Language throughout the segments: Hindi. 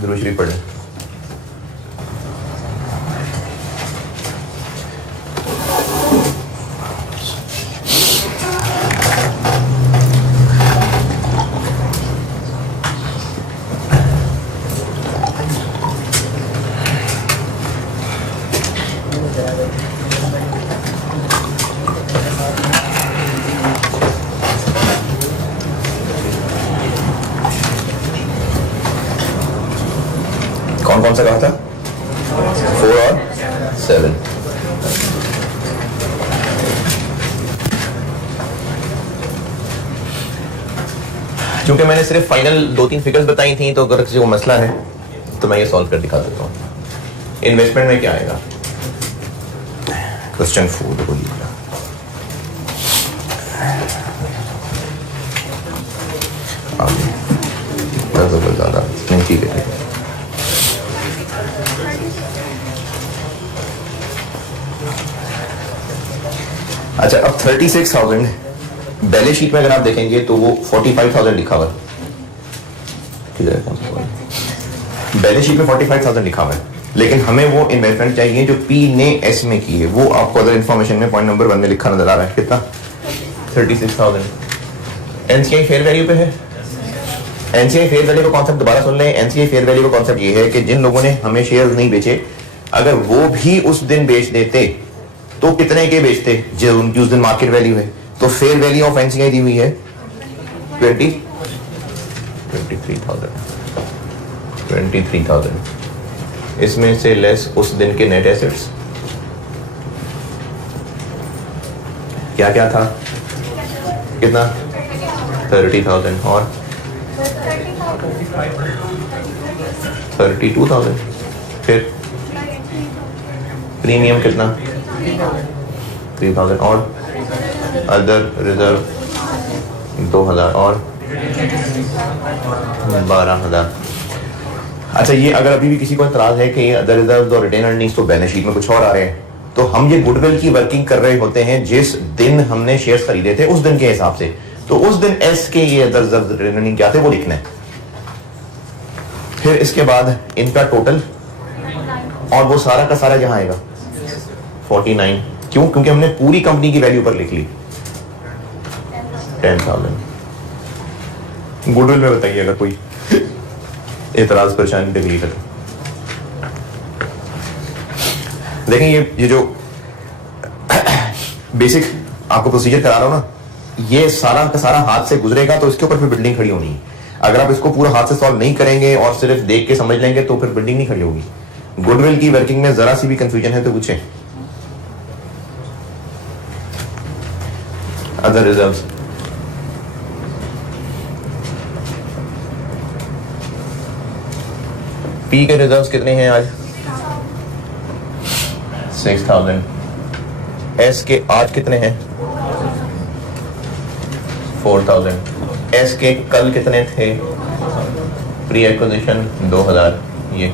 दुरूद शरीफ पढ़ लें। कौन कौन सा कहा था? 4 और 7। क्योंकि मैंने सिर्फ फाइनल 2-3 फिगर्स बताई थी, तो अगर किसी को मसला है तो मैं ये सॉल्व कर दिखा देता हूँ। इन्वेस्टमेंट में क्या आएगा? क्वेश्चन 4 को लिखना। ज्यादा नहीं, ठीक है। अच्छा, अब 36,000 बैलेंस शीट में अगर आप देखेंगे तो वो 45,000 लिखा हुआ है। बैलेंस शीट में 45,000 लिखा हुआ है, लेकिन हमें वो इन्वेस्टमेंट चाहिए जो पी ने एस में की है। वो आपको अदर इन्फॉर्मेशन में पॉइंट नंबर 1 में लिखा नजर आ रहा है। कितना? 36,000। एनसीआई फेयर वैल्यू पे है। एनसीआई फेयर वैल्यू का कॉन्सेप्ट दोबारा सुन लें। एनसीआई फेयर वैल्यू का कॉन्सेप्ट ये है कि जिन लोगों ने हमें शेयर नहीं बेचे, अगर वो भी उस दिन बेच देते तो कितने के बेचते जो उनकी उस दिन मार्केट वैल्यू है। तो फेयर वैल्यू ऑफ एनसीआई दी हुई है 23,000। इसमें से लेस उस दिन के नेट एसेट्स क्या क्या था? कितना? 30,000 और 32,000। फिर प्रीमियम कितना? 3,000 और अदर रिजर्व 2,000 और 12,000। अच्छा, ये अगर अभी भी किसी को इतराज है कि ये अदर रिजर्व और रिटेन अर्निंग्स तो बैलेंस शीट में कुछ और आ रहे हैं, तो हम ये गुडविल की वर्किंग कर रहे होते हैं जिस दिन हमने शेयर्स खरीदे थे उस दिन के हिसाब से। तो उस दिन एस के ये अदर रिजर्व रिटेन अर्निंग क्या थे वो लिखना है। फिर इसके बाद इनका टोटल और वो सारा का सारा यहाँ आएगा 49। क्यों? क्योंकि हमने पूरी कंपनी की वैल्यू पर लिख ली 10,000। गुडविल में बताइए अगर कोई एतराज, परेशानी, तकलीफ है तो। देखें ये जो बेसिक आपको प्रोसीजर करा रहा हूं ना, ये सारा का सारा हाथ से गुजरेगा तो इसके ऊपर फिर बिल्डिंग खड़ी होनी है। अगर आप इसको पूरा हाथ से सॉल्व नहीं करेंगे और सिर्फ देख के समझ लेंगे तो फिर बिल्डिंग नहीं खड़ी होगी। गुडविल की वर्किंग में जरा सी भी कंफ्यूजन है तो पूछें। अदर रिजर्व्स पी के रिजर्व्स कितने हैं आज? 6,000। एस के आज कितने हैं? 4,000। एस के कल कितने थे प्री एक्विजिशन? 2,000। ये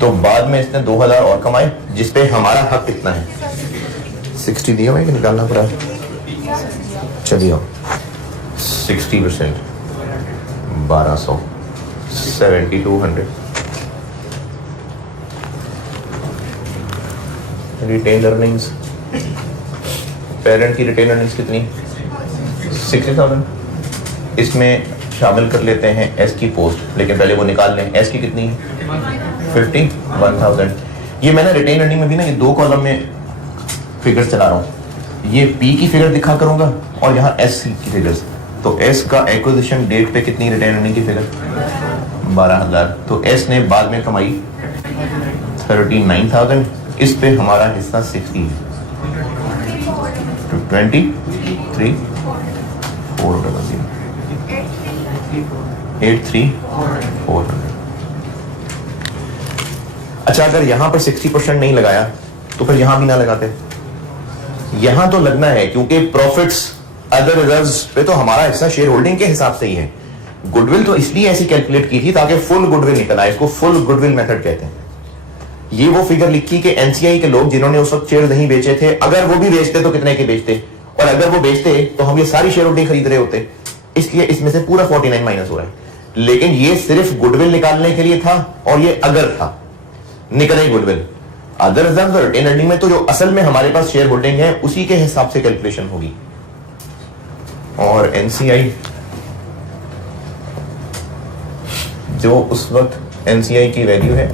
तो बाद में इसने 2,000 और कमाए, जिसपे हमारा हक कितना है? 60 दिया भाई, निकालना पड़ा। चलिए 60% 1,200 7,200। रिटेन अर्निंग्स, पेरेंट की रिटेन अर्निंग्स कितनी? 60,000। इसमें शामिल कर लेते हैं एस की पोस्ट, लेकिन पहले वो निकाल लें। एस की कितनी है? 51,000। ये मैंने रिटेन अर्निंग में भी ना ये 2 कॉलम में फिगर्स चला रहा हूँ। ये पी की फिगर दिखा करूंगा और यहाँ एस की फिगर्स। तो एस का एक्विजिशन डेट पे कितनी रिटेन अर्निंग की फिगर? 12,000। तो एस ने बाद में कमाई 39,000। इस पे हमारा हिस्सा 60 है। 23 400 83,400। अच्छा, अगर यहां पर 60% नहीं लगाया तो फिर यहां भी ना लगाते। यहां तो लगना है क्योंकि प्रॉफिट्स अदर रिजर्व्स पे तो हमारा हिस्सा शेयर होल्डिंग के हिसाब से ही है। गुडविल तो इसलिए ऐसी कैलकुलेट की थी ताकि फुल गुडविल निकल आए। इसको फुल गुडविल मेथड कहते हैं। ये वो फिगर लिखी कि एनसीआई के लोग जिन्होंने उस वक्त शेयर नहीं बेचे थे, अगर वो भी बेचते तो कितने के बेचते, और अगर वो बेचते तो हम ये सारी शेयर होल्डिंग खरीद रहे होते। इसलिए इसमें से पूरा 49 माइनस हो रहा है। लेकिन ये सिर्फ गुडविल निकालने के लिए था और ये अगर था, निकले गुडविल। अदर रिजर्व और रिटेन अर्निंग में तो जो असल में हमारे पास शेयर होल्डिंग है उसी के हिसाब से कैलकुलेशन होगी। और एनसीआई जो उस वक्त एनसीआई की वैल्यू है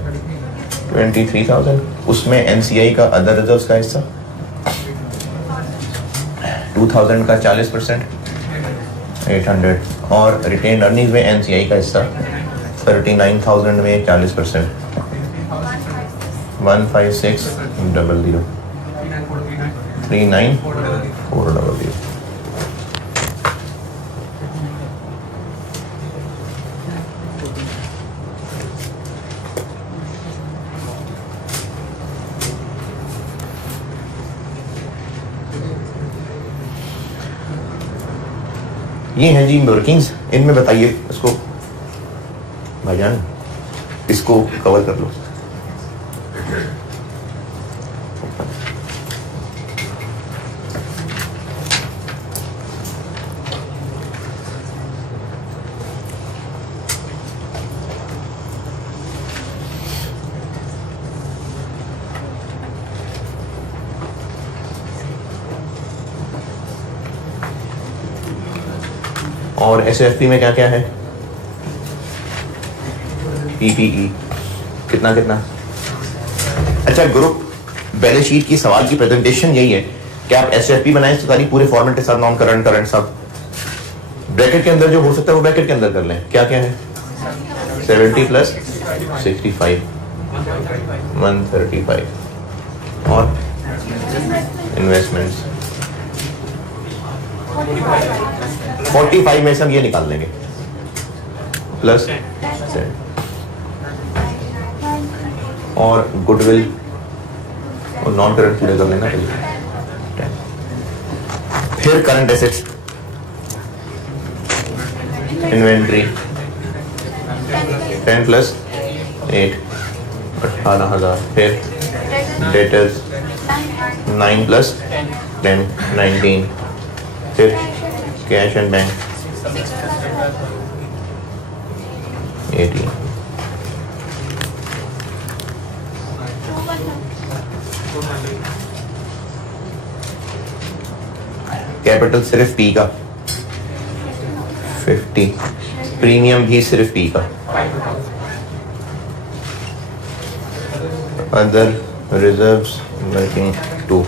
23,000, उसमें एनसीआई का अदर रिजर्व्स का हिस्सा 2000 का 40% 800, और रिटेन अर्निंग्स में एनसीआई का हिस्सा 39,000 में 40% 156,000 39,400। ये हैं जी वर्किंग्स, इनमें बताइए इसको भाईजान, इसको कवर कर लो। और एसएफपी में क्या क्या है? पीपीई कितना कितना? अच्छा, ग्रुप बैलेंस शीट की सवाल की प्रेजेंटेशन यही है कि आप एसएफपी बनाएं तो सारी पूरे फॉर्मेट के साथ, नॉन करंट, करंट सब ब्रैकेट के अंदर जो हो सकता है वो ब्रैकेट के अंदर कर लें। क्या क्या है? 70 + 65 135 और इन्वेस्टमेंट्स 45 में से हम ये निकाल लेंगे प्लस और गुडविल और नॉन करंट पूरे कर लेना पहले। फिर करंट एसेट्स, इन्वेंट्री 10 + 8 18,000। फिर डेटर्स 9 + 10 19। फिर कैश एंड बैंक 18। कैपिटल सिर्फ पी का 50, प्रीमियम भी सिर्फ पी का। Other reserves working 2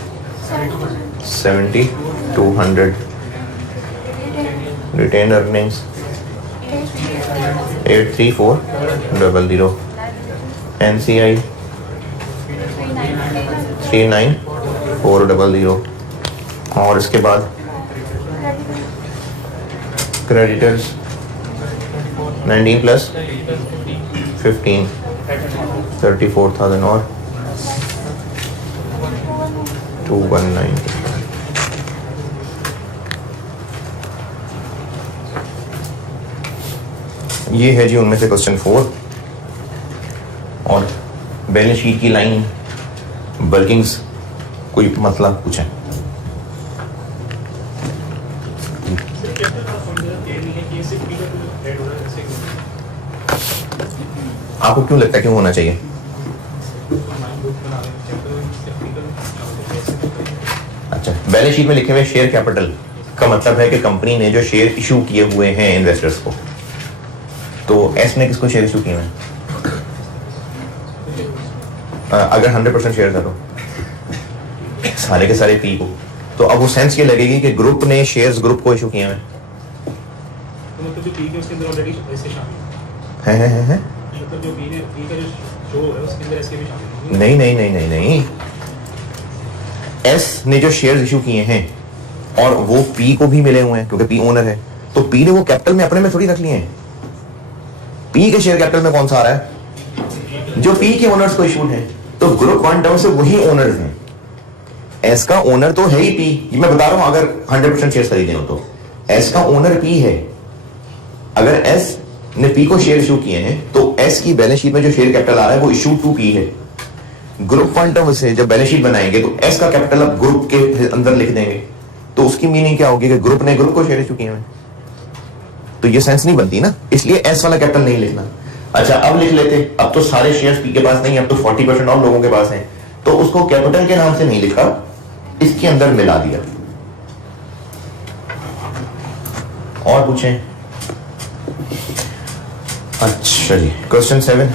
70 200। Retain earnings 834,000। NCI 39,400। और इसके बाद क्रेडिटर्स 19 + 15 34,000 और 219। ये है जी उनमें से क्वेश्चन 4। और बैलेंस शीट की लाइन वर्किंग्स कोई मतलब पूछें? आपको क्यों लगता है क्यों होना चाहिए? अच्छा, बैलेंस शीट में लिखे हुए शेयर कैपिटल का मतलब है कि कंपनी ने जो शेयर इशू किए हुए हैं इन्वेस्टर्स को, तो एस ने किसको शेयर इशू किए हैं? अगर 100% शेयर करो सारे के सारे पी को, तो अब वो सेंस ये लगेगी कि ग्रुप ने शेयर्स ग्रुप को इशू किए हैं। तो मतलब जो पी के उसके अंदर ऑलरेडी ऐसे शामिल है मतलब जो पी का जो शो है उसके अंदर ऐसे भी शामिल नहीं नहीं नहीं नहीं नहीं। एस ने जो शेयर्स इशू किए हैं और वो पी को भी मिले हुए हैं क्योंकि पी ओनर है, तो पी ने वो कैपिटल में अपने में थोड़ी रख लिए हैं। पी के शेयर कैपिटल में कौन सा आ रहा है? जो पी के ओनर्स को इशूड है। तो ग्रुप वन टर्म से वही ओनर्स हैं। एस का ओनर तो है ही पी, ये मैं बता रहा हूं। अगर 100% शेयर खरीदे हो तो एस का ओनर पी है। अगर एस ने पी को शेयर इशू किए हैं तो एस की बैलेंस शीट में जो शेयर कैपिटल आ रहा है वो इशू टू पी है। ग्रुप वन टर्म से जब बैलेंस शीट बनाएंगे तो एस का कैपिटल अब ग्रुप के अंदर लिख देंगे, तो उसकी मीनिंग क्या होगी कि ग्रुप ने ग्रुप को शेयर इशू किए हैं। तो ये सेंस नहीं बनती ना, इसलिए एस वाला कैपिटल नहीं लिखना। अच्छा अब लिख लेते, अब तो सारे शेयर्स पी के पास नहीं, अब तो 40% और लोगों के पास हैं, तो उसको कैपिटल के नाम से नहीं लिखा, इसके अंदर मिला दिया। और पूछें? अच्छा जी, क्वेश्चन 7,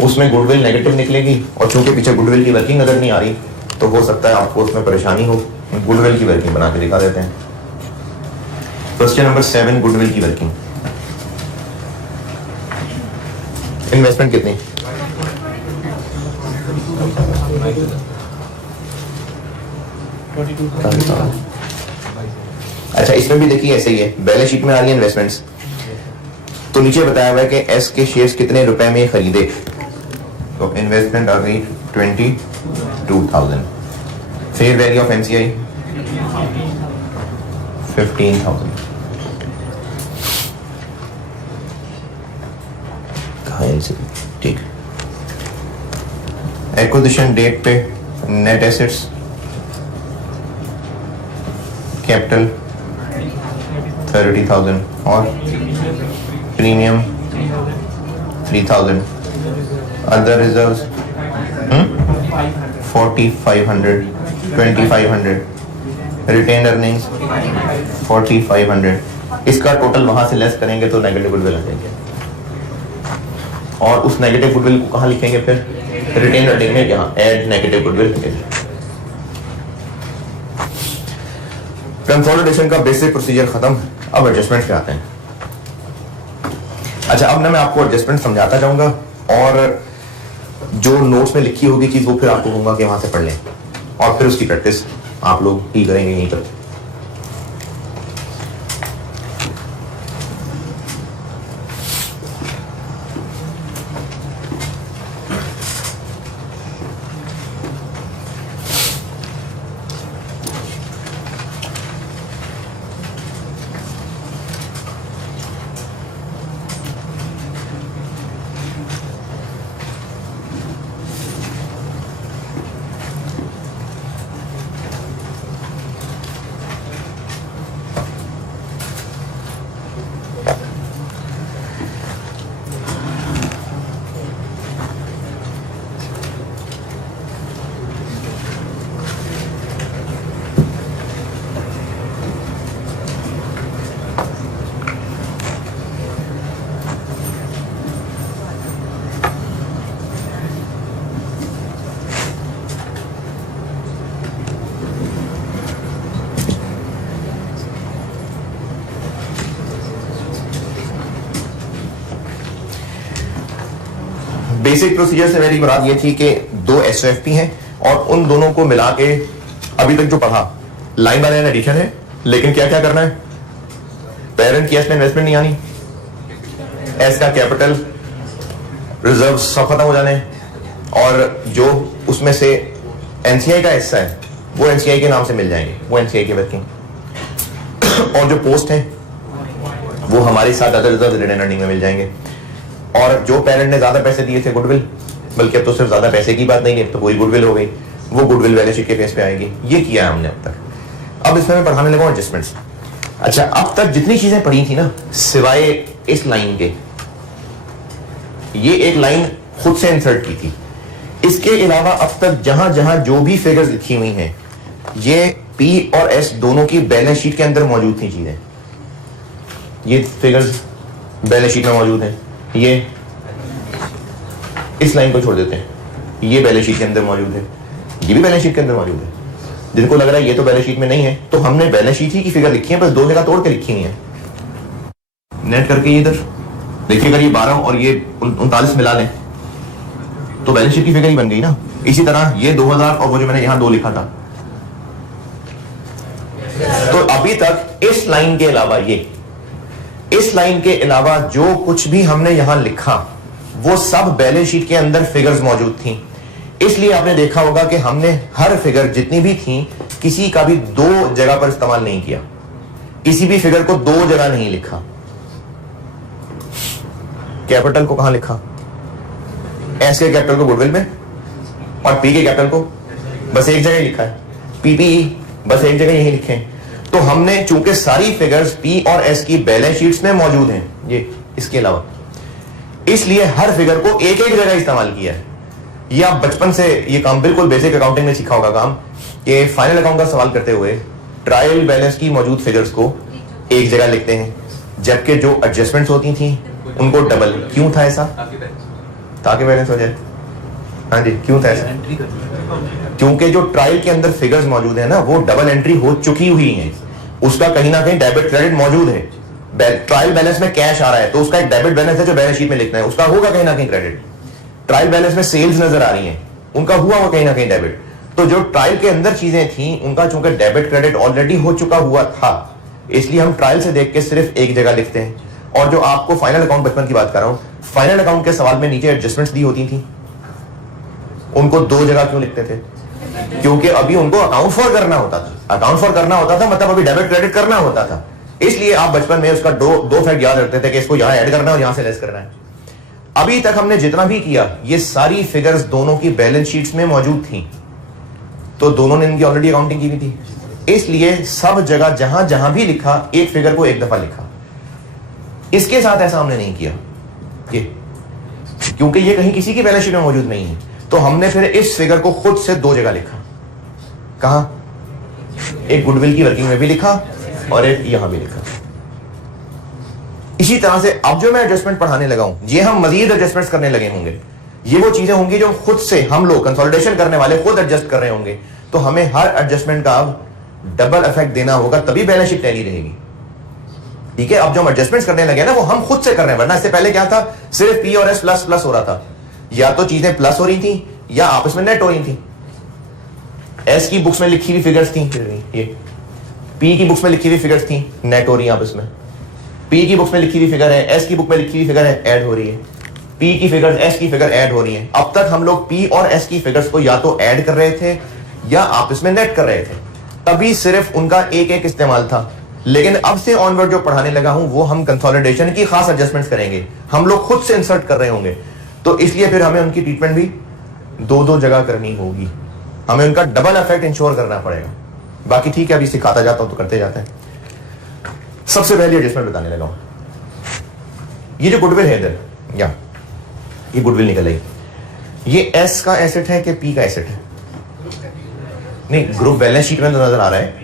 उसमें गुडविल नेगेटिव निकलेगी और चूंकि पीछे गुडविल की वर्किंग नजर नहीं आ रही तो हो सकता है आपको उसमें परेशानी हो, गुडविल की वर्किंग बना के दिखा देते हैं। क्वेश्चन नंबर 7, गुडविल की वर्किंग। इन्वेस्टमेंट कितनी? अच्छा इसमें भी देखिए ऐसे ही है, बैलेंस शीट में आ रही है इन्वेस्टमेंट्स, तो नीचे बताया हुआ है कि एस के शेयर्स कितने रुपए में खरीदे, तो इन्वेस्टमेंट आ गई 22,000, फेयर वैल्यू ऑफ एनसीआई 15,000। ठीक, एक्विजिशन डेट पे नेट एसेट्स, कैपिटल 30,000 और premium 3,000, other reserves 4,500, 2,500, retain earnings 4,500। इसका टोटल वहां से लेस करेंगे तो नेगेटिव गुडविल आ जाएंगे, और उस नेगेटिव गुडविल को कहां लिखेंगे फिर? रिटेन अर्निंग में, यहाँ ऐड नेगेटिव गुडविल। कंसोलिडेशन का बेसिक प्रोसीजर खत्म, अब एडजस्टमेंट पे आते हैं। अच्छा अब मैं आपको एडजस्टमेंट समझाता जाऊंगा और जो नोट्स में लिखी होगी चीज वो फिर आपको कहूंगा कि वहां से पढ़ लें, और फिर उसकी प्रैक्टिस आप लोग ही करेंगे यहीं पर। बेसिक प्रोसीजर से मेरी मुराद ये थी कि दो एसओएफपी हैं और उन दोनों को मिला के अभी तक जो पढ़ा लाइन बाय लाइन एडिशन है, लेकिन क्या क्या करना है? पेरेंट की एस में इन्वेस्टमेंट नहीं आनी, एस का कैपिटल रिजर्व सब खत्म हो जाने, और जो उसमें से एनसीआई का हिस्सा है वो एनसीआई के नाम से मिल जाएंगे, वो एनसीआई की वर्किंग, और जो पोस्ट है वो हमारे साथ अदर रिजर्व रिटेन अर्निंग में मिल जाएंगे। और जो पेरेंट ने ज्यादा पैसे दिए थे गुडविल, बल्कि अब तो सिर्फ ज्यादा पैसे की बात नहीं है, अब तो पूरी गुडविल हो गई, वो गुडविल बैलेंस शीट के फेस पे आएगी। ये किया है हमने अब तक। अब इसमें मैं पढ़ाने लगा एडजस्टमेंट्स। अच्छा अब तक जितनी चीजें पढ़ी थी ना, सिवाय इस लाइन के, ये एक लाइन खुद से इंसर्ट की थी, इसके अलावा अब तक जहां जहां जो भी फिगर्स लिखी हुई हैं, ये पी और एस दोनों की बैलेंस शीट के अंदर मौजूद थी चीजें। ये फिगर्स बैलेंस शीट में मौजूद हैं, ये इस लाइन को छोड़ देते हैं, ये बैलेंस शीट के अंदर मौजूद है, ये भी बैलेंस शीट के अंदर मौजूद है। जिनको लग रहा है ये तो बैलेंस शीट में नहीं है, तो हमने बैलेंस शीट ही की फिगर लिखी है, बस दो जगह तोड़ के लिखी हुई है नेट करके। ये इधर देखिए, अगर ये 12 और ये 39 मिला लें तो बैलेंस शीट की फिगर ही बन गई ना। इसी तरह ये 2000 और वो जो मैंने यहां 2 लिखा था, तो अभी तक इस लाइन के अलावा, ये इस लाइन के अलावा जो कुछ भी हमने यहां लिखा वो सब बैलेंस शीट के अंदर फिगर्स मौजूद थी। इसलिए आपने देखा होगा कि हमने हर फिगर जितनी भी थी किसी का भी 2 जगह पर इस्तेमाल नहीं किया, किसी भी फिगर को 2 जगह नहीं लिखा। कैपिटल को कहां लिखा? एस के कैपिटल को गुडविल में, और पी के कैपिटल को बस एक जगह लिखा है, पीपीई बस एक जगह यही लिखे हैं। तो हमने चूंकि सारी फिगर्स पी और एस की बैलेंस शीट्स में मौजूद हैं, ये इसके अलावा, इसलिए हर फिगर को एक एक जगह इस्तेमाल किया है। ये आप बचपन से ये काम बिल्कुल बेसिक अकाउंटिंग में सीखा होगा काम, कि फाइनल अकाउंट का सवाल करते हुए ट्रायल बैलेंस की मौजूद फिगर्स को एक जगह लिखते हैं, जबकि जो एडजस्टमेंट्स होती थी उनको डबल। क्यों था ऐसा? ताकि बैलेंस हो जाए। हाँ जी, क्यों था ऐसा? क्योंकि जो ट्रायल के अंदर फिगर्स मौजूद है ना, वो डबल एंट्री हो चुकी हुई है, उसका कहीं ना कहीं डेबिट क्रेडिट मौजूद है। ट्रायल बैलेंस में कैश आ रहा है तो उसका एक डेबिट बैलेंस है जो बैलेंस शीट में लिखना है, उसका होगा कहीं ना कहीं क्रेडिट। ट्रायल बैलेंस में सेल्स नजर आ रही हैं, उनका हुआ वो कहीं ना कहीं डेबिट। तो जो ट्रायल के अंदर चीजें थी उनका चूंकि डेबिट क्रेडिट ऑलरेडी हो चुका हुआ था, इसलिए हम ट्रायल से देख के सिर्फ एक जगह लिखते हैं। और जो आपको फाइनल अकाउंट, बचपन की बात कर रहा हूं, फाइनल अकाउंट के सवाल में नीचे एडजस्टमेंट्स दी होती थी, उनको दो जगह क्यों लिखते थे? क्योंकि अभी उनको अकाउंट फॉर करना होता था। अकाउंट फॉर करना होता था मतलब अभी डेबिट क्रेडिट करना होता था, इसलिए आप बचपन में उसका दो फैक्ट याद रखते थे कि इसको यहां ऐड करना है और यहां से लेस करना है। अभी तक हमने जितना भी किया, ये सारी फिगर्स दोनों की बैलेंस शीट्स में मौजूद थी, तो दोनों ने इनकी ऑलरेडी अकाउंटिंग की हुई थी, इसलिए सब जगह जहां जहां भी लिखा एक फिगर को एक दफा लिखा। इसके साथ ऐसा हमने नहीं किया, क्योंकि ये कहीं किसी की बैलेंस शीट में मौजूद नहीं है, तो हमने फिर इस फिगर को खुद से दो जगह लिखा। कहां? एक गुडविल की वर्किंग में भी लिखा और एक यहां भी लिखा। इसी तरह से अब जो मैं एडजस्टमेंट पढ़ाने लगा हूं, ये हम मजीद एडजस्टमेंट्स करने लगे होंगे, ये वो चीजें होंगी जो खुद से हम लोग कंसोलिडेशन करने वाले खुद एडजस्ट कर रहे होंगे, तो हमें हर एडजस्टमेंट का अब डबल इफेक्ट देना होगा, तभी बैलेंस शीट टैली रहेगी। ठीक है, अब जो हम एडजस्टमेंट्स करने लगे ना वो हम खुद से कर रहे हैं, वरना इससे पहले क्या था, सिर्फ पी और एस प्लस प्लस हो रहा था, या तो चीजें प्लस हो रही थी या आपस में नेट हो रही थी। एस की बुक्स में लिखी हुई फिगर्स थी, ये पी की बुक्स में लिखी हुई फिगर्स थी, नेट हो रही है आपस में। पी की बुक्स में लिखी हुई फिगर है, एस की बुक में लिखी हुई फिगर है, ऐड हो रही है। पी की फिगर, एस की फिगर ऐड हो रही है। अब तक हम लोग पी और एस की फिगर्स को या तो ऐड कर रहे थे या आपस में नेट कर रहे थे, तभी सिर्फ उनका एक एक इस्तेमाल था। लेकिन अब से ऑनवर्ड जो पढ़ाने लगा हूं वो हम कंसोलिडेशन की खास एडजस्टमेंट्स करेंगे, हम लोग खुद से इंसर्ट कर रहे होंगे, तो इसलिए फिर हमें उनकी ट्रीटमेंट भी दो दो जगह करनी होगी, हमें उनका डबल इफेक्ट इंश्योर करना पड़ेगा। बाकी ठीक है, अभी सिखाता जाता हूं तो करते जाते हैं। सबसे पहले एडजस्टमेंट बताने लगा हूं, ये जो गुडविल है इधर, या ये गुडविल निकल आई, ये एस का एसेट है कि पी का एसेट है? नहीं, ग्रुप बैलेंस शीट में तो नजर आ रहा है।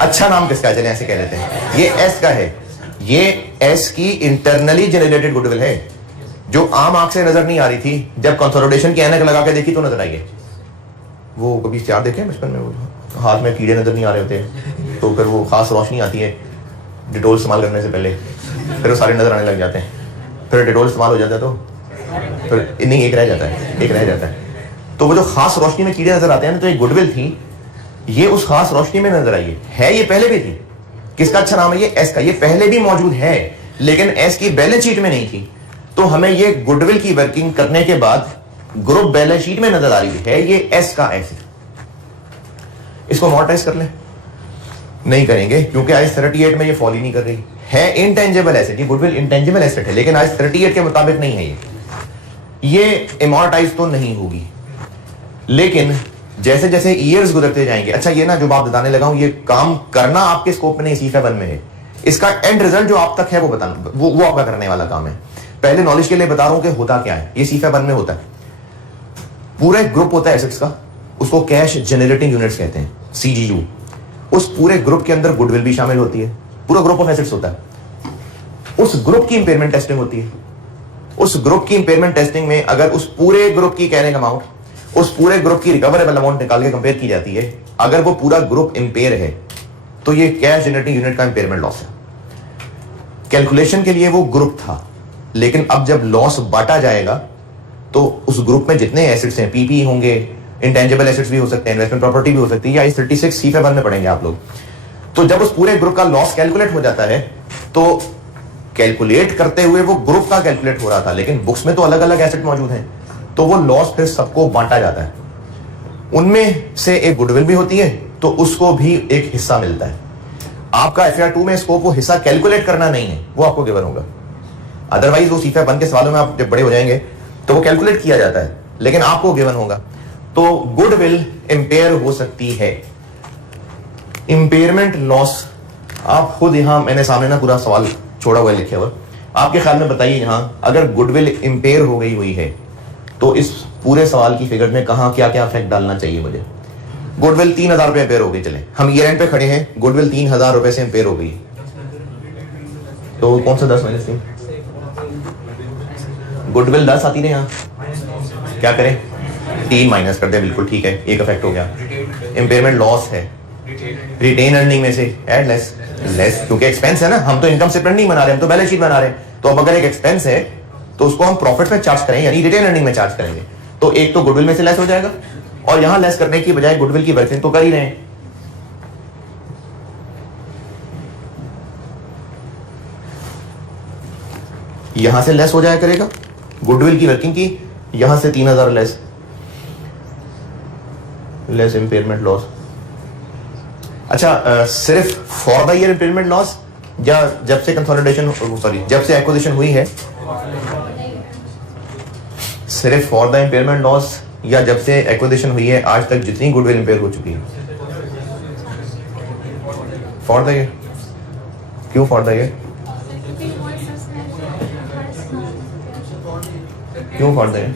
अच्छा नाम किसका है, चलिए ऐसे कह लेते हैं, ये एस का है। ये एस की इंटरनली जनरेटेड गुडविल है, जो आम आंख से नजर नहीं आ रही थी, जब कंसोलिडेशन की ऐनक लगा के देखी तो नजर आई है। वो कभी चार देखे बचपन में, वो हाथ में कीड़े नजर नहीं आ रहे होते, तो फिर वो खास रोशनी आती है डिटोल इस्तेमाल करने से पहले, फिर वो सारे नजर आने लग जाते हैं, फिर डिटोल इस्तेमाल हो जाता है तो फिर नहीं, एक रह जाता है, तो वो जो खास रोशनी में कीड़े नजर आते हैं ना, तो एक गुडविल थी, ये उस खास रोशनी में नजर आई है। ये पहले भी थी, किसका अच्छा नाम है, ये एस का, ये पहले भी मौजूद है, लेकिन एस की बैलेंस शीट में नहीं थी, तो हमें ये गुडविल की वर्किंग करने के बाद ग्रुप बैलेंस शीट में नजर आ रही है, ये एस का एसेट। इसको अमोर्टाइज कर ले, नहीं करेंगे क्योंकि आज 38 में ये फॉल ही नहीं कर रही है। इंटेंजिबल एसेट, ये गुडविल इंटेंजिबल एसेट है, लेकिन आज 38 के मुताबिक नहीं है, ये अमोर्टाइज तो नहीं होगी। लेकिन जैसे जैसे ईयर्स गुजरते जाएंगे, अच्छा ये ना जो बात बताने लगा हूं, ये काम करना आपके स्कोप में नहीं, सीफा 1 में है, इसका एंड रिजल्ट जो आप तक है वो बताना, वो आपका करने वाला काम है। पहले नॉलेज के लिए बता रहा हूं कि होता क्या है। ये सीफा 1 में होता है, पूरा एक ग्रुप होता है एसेट्स का, उसको कैश जनरेटिंग यूनिट्स कहते हैं, CGU। उस पूरे ग्रुप के अंदर गुडविल भी शामिल होती है, पूरा ग्रुप ऑफ एसेट्स होता है। उस ग्रुप की इंपेयरमेंट टेस्टिंग होती है। उस ग्रुप की इंपेयरमेंट टेस्टिंग में अगर उस पूरे ग्रुप की कैरिंग अमाउंट, उस पूरे ग्रुप की रिकवरेबल अमाउंट निकाल के कंपेयर की जाती है, अगर वो पूरा ग्रुप इंपेयर है तो ये कैश जनरेटिंग यूनिट का इंपेयरमेंट लॉस है। कैलकुलेशन के लिए वो ग्रुप था, लेकिन अब जब लॉस बांटा जाएगा तो उस ग्रुप में जितने एसेट्स हैं, पीपी होंगे, इंटेंजिबल एसेट्स भी हो सकते हैं, इन्वेस्टमेंट प्रॉपर्टी भी हो सकती है, या 36 सीफा 1 में पढ़ेंगे आप लोग। तो जब उस पूरे ग्रुप का लॉस कैलकुलेट हो जाता है, तो कैलकुलेट करते हुए वो ग्रुप का कैलकुलेट हो रहा था, लेकिन बुक्स में तो अलग अलग एसेट मौजूद हैं, तो वो लॉस फिर सबको बांटा जाता है। उनमें से एक गुडविल भी होती है, तो उसको भी एक हिस्सा मिलता है। आपका FR 2 में स्कोप वो हिस्सा कैलकुलेट करना नहीं है, वो आपको गिवन होगा। अदरवाइज वो सीफा 1 के सवालों में आप जब बड़े हो जाएंगे तो वो कैलकुलेट किया जाता है, लेकिन आपको गिवन होगा। तो गुडविल इंपेयर हो सकती है। इंपेयरमेंट लॉस आप खुद यहाँ मैंने सामने ना पूरा सवाल छोड़ा हुआ है लिखे हुआ, आपके ख्याल में बताइए यहाँ अगर गुडविल इम्पेयर हो गई हुई है तो इस पूरे सवाल की फिगर में कहाँ क्या क्या इफेक्ट डालना चाहिए मुझे। गुडविल 3,000 रुपये इम्पेयर हो गई, चले हम ईयर एंड पे खड़े हैं, गुडविल 3,000 रुपये से इम्पेयर हो गई, तो कौन सा 10 माइनस 3, गुडविल 10 आती है यहाँ, क्या करें 3 माइनस कर दे, बिल्कुल ठीक है, एक इफेक्ट हो गया। इम्पेयरमेंट लॉस है, रिटेन अर्निंग में से ऐड लेस, क्योंकि एक्सपेंस है ना, हम तो इनकम स्टेटमेंट नहीं बना रहे, हम तो बैलेंस शीट बना रहे हैं। तो अब अगर एक एक्सपेंस है तो उसको हम प्रॉफिट में चार्ज करें यानी रिटेन अर्निंग में चार्ज करेंगे, तो एक तो गुडविल में से लेस हो जाएगा और यहां लेस करने की बजाय गुडविल की वर्किंग तो कर ही रहे हैं। यहां से लेस हो जाया करेगा गुडविल की वर्किंग की, यहां से 3,000 लेस इम्पेयरमेंट लॉस। अच्छा सिर्फ for the year impairment loss या जब से कंसोलिडेशन जब से एक्विजिशन हुई है, सिर्फ फॉर द इम्पेयरमेंट लॉस या जब से एक्विजिशन हुई है आज तक जितनी गुडविल इम्पेयर हो चुकी है? For the year. क्यों फॉर द ईयर? क्यों फॉर द ईयर?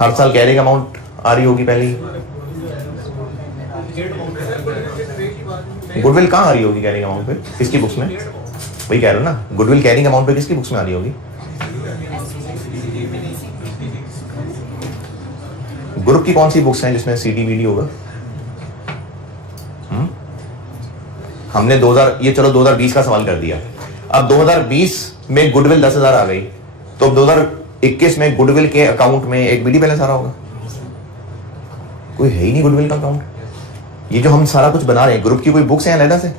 हर साल कैरिंग अमाउंट आ रही होगी पहले ही। गुडविल कहाँ आ रही होगी कैरिंग अमाउंट पे? किसकी बुक्स में? वही कह रहे हो ना, गुडविल कैरिंग अमाउंट पे किसकी बुक्स में आ रही होगी? ग्रुप की कौन सी बुक्स हैं जिसमें सीडीवीडी होगा? हमने 2020 का सवाल कर दिया। अब 2020 में गुडविल 10,000 आ गई, तो अब 2021 में गुडविल के अकाउंट में एक बीडी बैलेंस आ रहा होगा। कोई है ही नहीं गुडविल का अकाउंट। ये जो हम सारा कुछ बना रहे हैं, ग्रुप की कोई बुक्स हैं अलग से,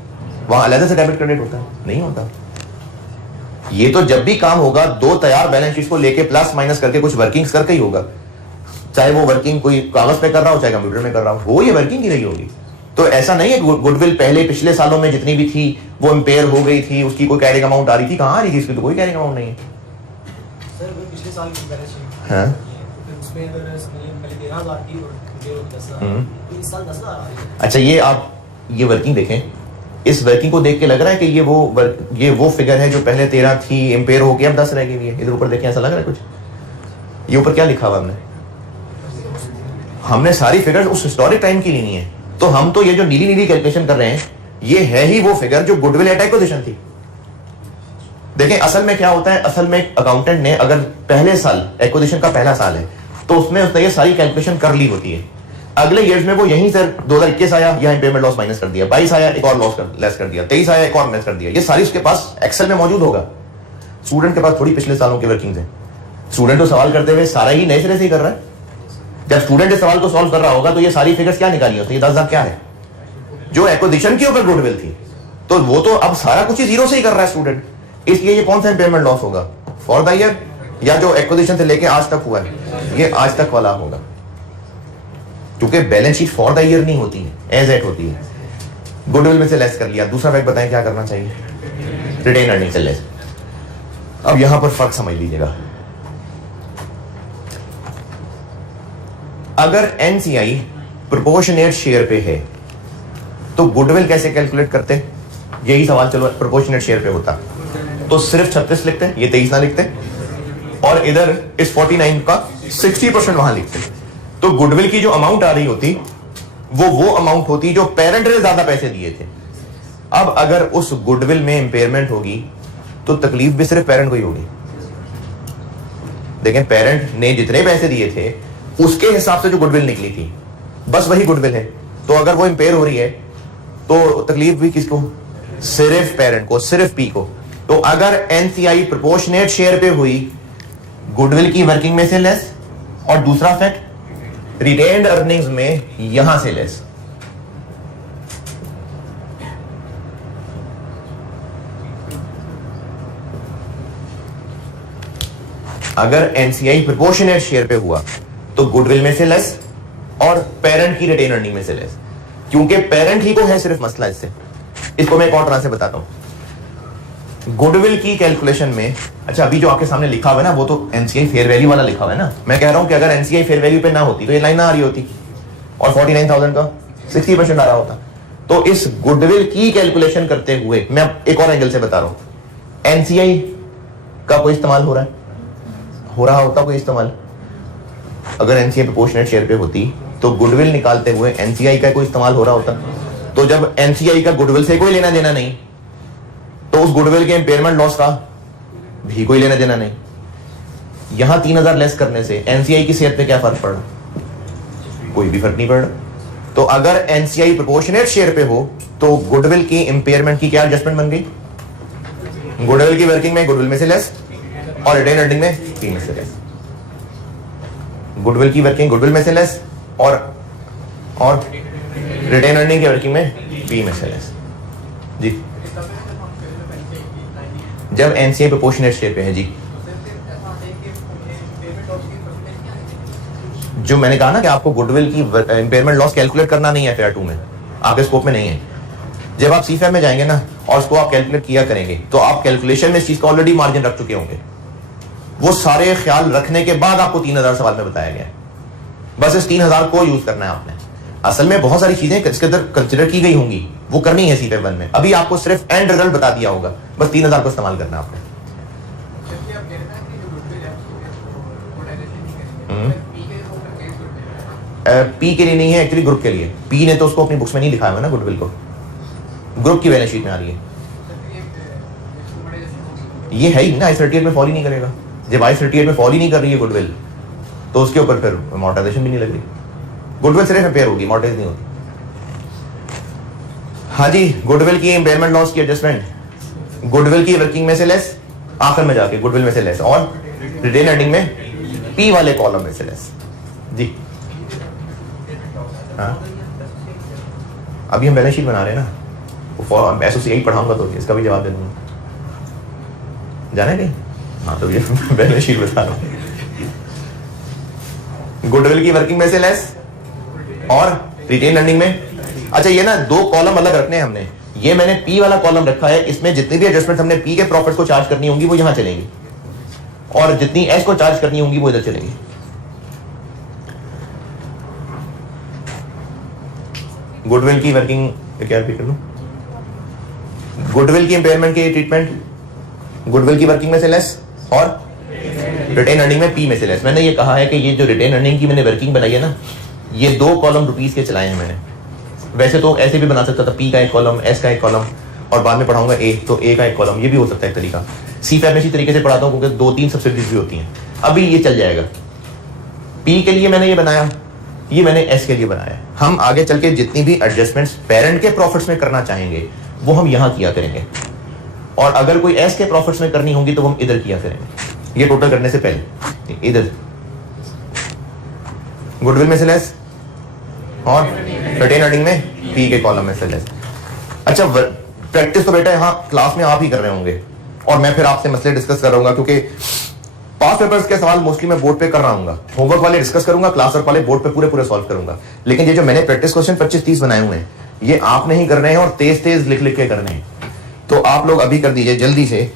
वहां अलग से डेबिट क्रेडिट होता है? नहीं होता। ये तो जब भी काम होगा दो तैयार बैलेंस शीट को लेके प्लस माइनस करके कुछ वर्किंग्स करके ही होगा, चाहे वो वर्किंग कोई कागज पे कर रहा हो चाहे कंप्यूटर में कर रहा हो, ये वर्किंग ही रही होगी। तो ऐसा नहीं है गुडविल पहले पिछले सालों में जितनी भी थी वो इम्पेयर हो गई थी, उसकी कोई कैरिंग अमाउंट आ रही थी, कहाँ आ रही थी? इसकी तो कोई कैरिंग अमाउंट नहीं है। सर वो पिछले साल की बैलेंस शीट हाँ, उसमें अगर पहले 13,000 थी और 10,000, तो इस साल 10,000 आ रही है। अच्छा ये आप ये वर्किंग देखें, इस वर्किंग को देख के लग रहा है कि ये वो फिगर है जो पहले 13 थी, इम्पेयर होके अब 10 रह गई है। इधर ऊपर देखें, ऐसा लग रहा है कुछ? ये ऊपर क्या लिखा हुआ हमने सारी फिगर उस हिस्टोरिक टाइम की लेनी है, तो हम तो ये जो नीली नीली कैलकुलेशन कर रहे हैं ये है ही वो फिगर जो गुडविल एट एक्विजिशन थी। देखें असल में क्या होता है, असल में अकाउंटेंट ने अगर पहले साल एक्विजिशन का पहला साल है तो उसने ये सारी कैलकुलेशन कर ली होती है। अगले ईयर्स में वो यहीं से 2021 आया, यहाँ इम्पेयरमेंट लॉस माइनस कर दिया, 22 आया एक और लेस कर दिया, 23 आया एक और माइनस कर दिया। ये सारी उसके पास एक्सेल में मौजूद होगा। स्टूडेंट के पास थोड़ी पिछले सालों की वर्किंग है। स्टूडेंट तो सवाल करते हुए सारा ही नए सिरे से ही कर रहा है। जब स्टूडेंट इस सवाल को सॉल्व कर रहा होगा तो ये सारी फिगर्स क्या निकाली होती है? 10,000 क्या है जो एक्विजिशन के ऊपर गुडविल थी, तो वो तो अब सारा कुछ ही जीरो से ही कर रहा है स्टूडेंट। इसलिए ये कौन सा इम्पेयरमेंट लॉस होगा? फॉर द ईयर या जो एक्विजिशन से लेके आज तक हुआ है, ये आज तक वाला होगा, क्योंकि balance sheet for the year नहीं होती है, एज एट होती है। गुडविल में से लेस कर लिया। दूसरा फैक्ट बताएं क्या करना चाहिए? रिटेन अर्निंग से लेस। अब यहां पर फर्क समझ लीजिएगा। अगर एनसीआई प्रोपोर्शनेट शेयर पे है तो गुडविल कैसे कैलकुलेट करते? यही सवाल चलो प्रोपोर्शनेट शेयर पे होता तो सिर्फ 36 लिखते, ये 23 ना लिखते, और इधर इस 49 का 60% वहां लिखते। तो गुडविल की जो अमाउंट आ रही होती वो अमाउंट होती जो पेरेंट ने ज्यादा पैसे दिए थे। अब अगर उस गुडविल में इंपेयरमेंट होगी तो तकलीफ भी सिर्फ पेरेंट को ही होगी। देखें पेरेंट ने जितने पैसे दिए थे उसके हिसाब से जो गुडविल निकली थी बस वही गुडविल है, तो अगर वो इंपेयर हो रही है तो तकलीफ भी किसको? सिर्फ पेरेंट को, सिर्फ पी को। तो अगर एनसीआई प्रोपोर्शनेट शेयर पे हुई गुडविल की वर्किंग में से लेस, और दूसरा फैक्ट रिटेन्ड अर्निंग्स में यहां से लेस। अगर एनसीआई प्रोपोर्शनेट शेयर पे हुआ तो गुडविल में से लेस और पेरेंट की रिटेन अर्निंग में से लेस, क्योंकि पेरेंट ही को है सिर्फ मसला इससे। इसको मैं एक और तरह से बताता हूं। गुडविल की कैलकुलेशन में, अच्छा अभी जो आपके सामने लिखा हुआ है ना वो तो एनसीआई फेयर वैल्यू वाला लिखा हुआ है ना। मैं कह रहा हूं कि अगर एनसीआई फेयर वैल्यू पे ना होती तो ये लाइन ना आ रही होती और 49,000 का 60% आ रहा होता। तो इस गुडविल की कैलकुलेशन करते हुए मैं एक और एंगल से बता रहा हूं, एनसीआई का कोई इस्तेमाल हो रहा है, हो रहा होता कोई इस्तेमाल? अगर एनसीआई प्रोपोर्शनेट शेयर पे होती तो गुडविल निकालते हुए एनसीआई का कोई इस्तेमाल हो रहा होता। तो जब एनसीआई का गुडविल से कोई लेना देना नहीं, तो उस गुडविल के इंपेयरमेंट लॉस का भी कोई लेना देना नहीं। यहां 3000 लेस करने से एनसीआई की सेहत पे क्या फर्क पड़ रहा? कोई भी फर्क नहीं पड़ रहा। तो अगर एनसीआई प्रोपोर्शनेट शेयर पे हो तो गुडविल की इंपेयरमेंट की क्या एडजस्टमेंट बन गई? गुडविल की वर्किंग में गुडविल में से लेस और रिटेन अर्निंग में पी में से लेस। गुडविल की वर्किंग गुडविल में से लेस और रिटेन अर्निंग की वर्किंग में पी में से लेस। जी, जब एनसीआई प्रोपोर्शनेट शेयर पे है जी, जो मैंने कहा ना कि आपको गुडविल की इंपेयरमेंट लॉस कैलकुलेट करना नहीं है फेयर 2 में, आपके स्कोप में नहीं है। जब आप सीफएम में जाएंगे ना और उसको आप कैलकुलेट किया करेंगे तो आप कैलकुलेशन में इस चीज का ऑलरेडी मार्जिन रख चुके होंगे। वो सारे ख्याल रखने के बाद आपको 3000 सवाल में बताया गया है, बस इस 3000 को यूज करना है आपने। असल में बहुत सारी चीजें इसके अंदर कंसिडर की गई होंगी, वो करनी है सीफएम 1 में। अभी आपको सिर्फ एंड रिजल्ट बता दिया होगा, बस 3000 को इस्तेमाल करना है आपने। पी के लिए नहीं है, एक्चुअली ग्रुप के लिए। पी ने तो उसको अपनी बुक्स में नहीं दिखाया हुआ ना, गुडविल को ग्रुप की बैलेंस शीट में आ रही है। ये है ही ना, I38 में फॉल ही नहीं करेगा। जब I38 में फॉल ही नहीं कर रही है गुडविल, तो उसके ऊपर फिर अमॉर्टाइजेशन भी नहीं लग रही। गुडविल सिर्फ इंपेयर होगी, अमॉर्टाइज नहीं होती। हाँ जी, गुडविल की इंपेयरमेंट लॉस की एडजस्टमेंट, गुडविल की वर्किंग में से लेस, आखिर में जाके गुडविल में से लेस और रिटेन अर्निंग में पी वाले कॉलम में से लेस। जी हाँ, अभी हम बैलेंस शीट बना रहे हैं ना, एसोसिएट पढ़ाऊंगा तो इसका भी जवाब दे दूंगा। जाना है कहीं? हाँ, तो ये बैलेंस शीट बता रहा हूँ। गुडविल की वर्किंग में से लेस और रिटेन अर्निंग में, अच्छा ये ना 2 कॉलम अलग रखने हैं हमने। ये मैंने पी वाला कॉलम रखा है, इसमें जितनी भी एडजस्टमेंट हमने पी के प्रॉफिट को चार्ज करनी होंगी वो यहां चलेंगी, और जितनी एस को चार्ज करनी होंगी वो इधर चलेंगी। गुडविल की वर्किंग क्या रिपीट कर लूं? गुडविल की इंपेयरमेंट की ट्रीटमेंट, गुडविल की वर्किंग में से लेस और रिटेन अर्निंग में पी में से लेस। मैंने ये कहा है कि ये जो रिटेन अर्निंग की मैंने वर्किंग बनाई है ना, ये 2 कॉलम रुपीस के चलाए हैं मैंने। वैसे तो ऐसे भी बना सकता था, पी का एक कॉलम, एस का एक कॉलम, और बाद में पढ़ाऊंगा ए, तो ए का एक कॉलम, ये भी हो सकता है एक तरीका। सीफएम में इसी तरीके से पढ़ाता हूँ क्योंकि 2-3 सब्सिडीज भी होती हैं। अभी ये चल जाएगा। पी के लिए मैंने ये बनाया, ये मैंने एस के लिए बनाया। हम आगे चल के जितनी भी एडजस्टमेंट्स पेरेंट के प्रॉफिट्स में करना चाहेंगे वो हम यहां किया करेंगे, और अगर कोई एस के प्रॉफिट्स में करनी होंगी तो हम इधर किया करेंगे। ये टोटल करने से पहले इधर गुडविल में से लेस और रिटेन अर्निंग में पी के कॉलम में से लेस। अच्छा, प्रैक्टिस तो बेटा यहाँ क्लास में आप ही कर रहे होंगे, और मैं फिर आपसे मसले डिस्कस कर रहा हूँ क्योंकि पास पेपर्स के सवाल मोस्टली मैं बोर्ड पे कर रहा हूँ। होमवर्क वाले डिस्कस करूंगा, क्लास वर्क वाले बोर्ड पे पूरे सॉल्व करूंगा। लेकिन ये जो मैंने प्रैक्टिस क्वेश्चन 25-30 बनाए हुए हैं, ये आपने ही करने हैं और तेज लिख के करने हैं। तो आप लोग अभी कर दीजिए जल्दी से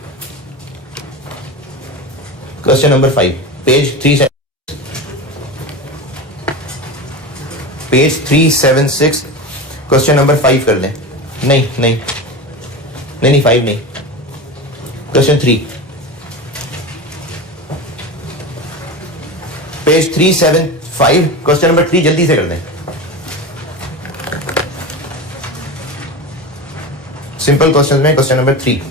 question number 5, page 376, question number 5 कर दें। नहीं 5 नहीं, क्वेश्चन 3, पेज 375, क्वेश्चन नंबर 3 जल्दी से कर दें। सिंपल क्वेश्चन में क्वेश्चन नंबर 3।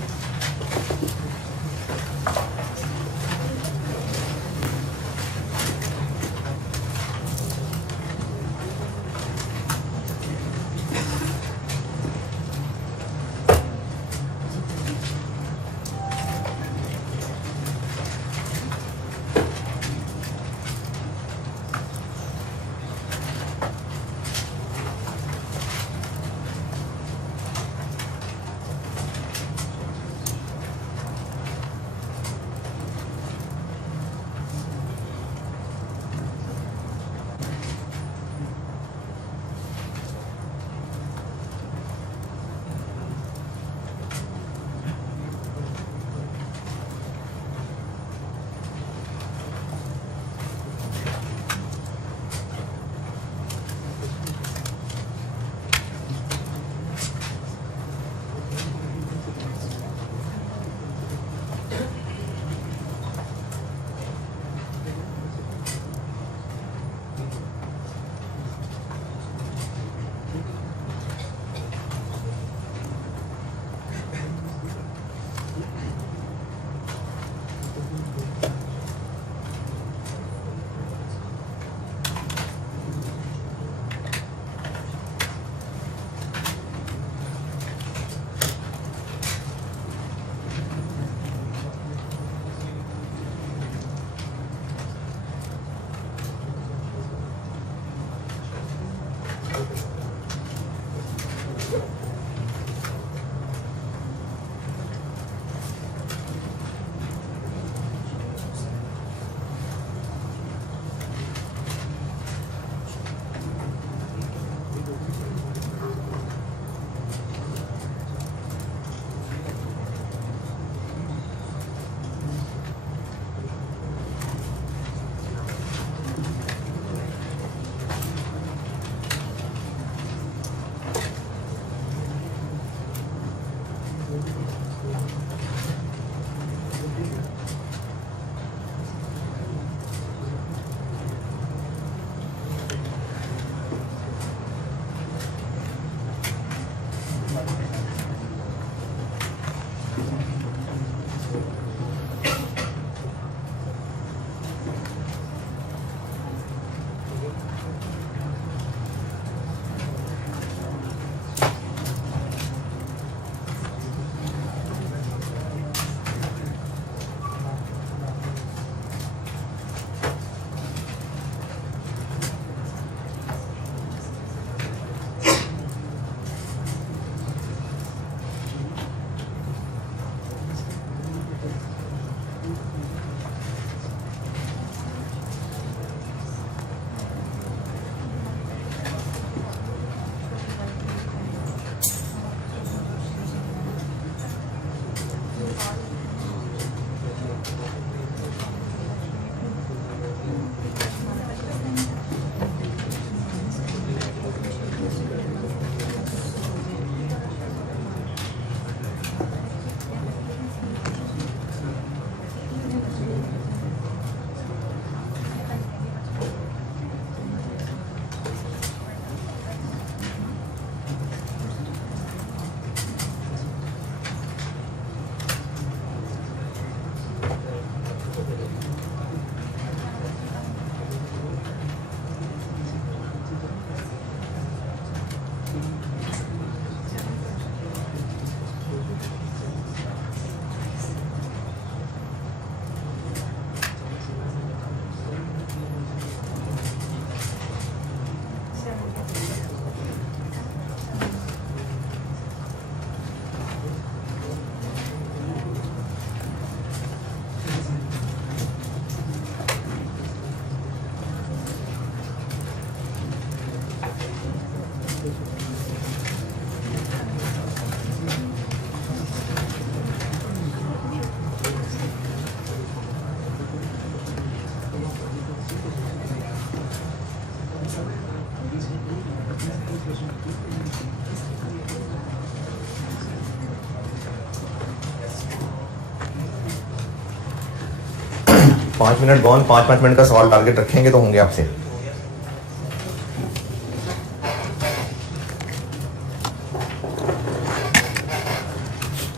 पाँच मिनट गॉन, 5-5 मिनट का सवाल टारगेट रखेंगे तो होंगे आपसे।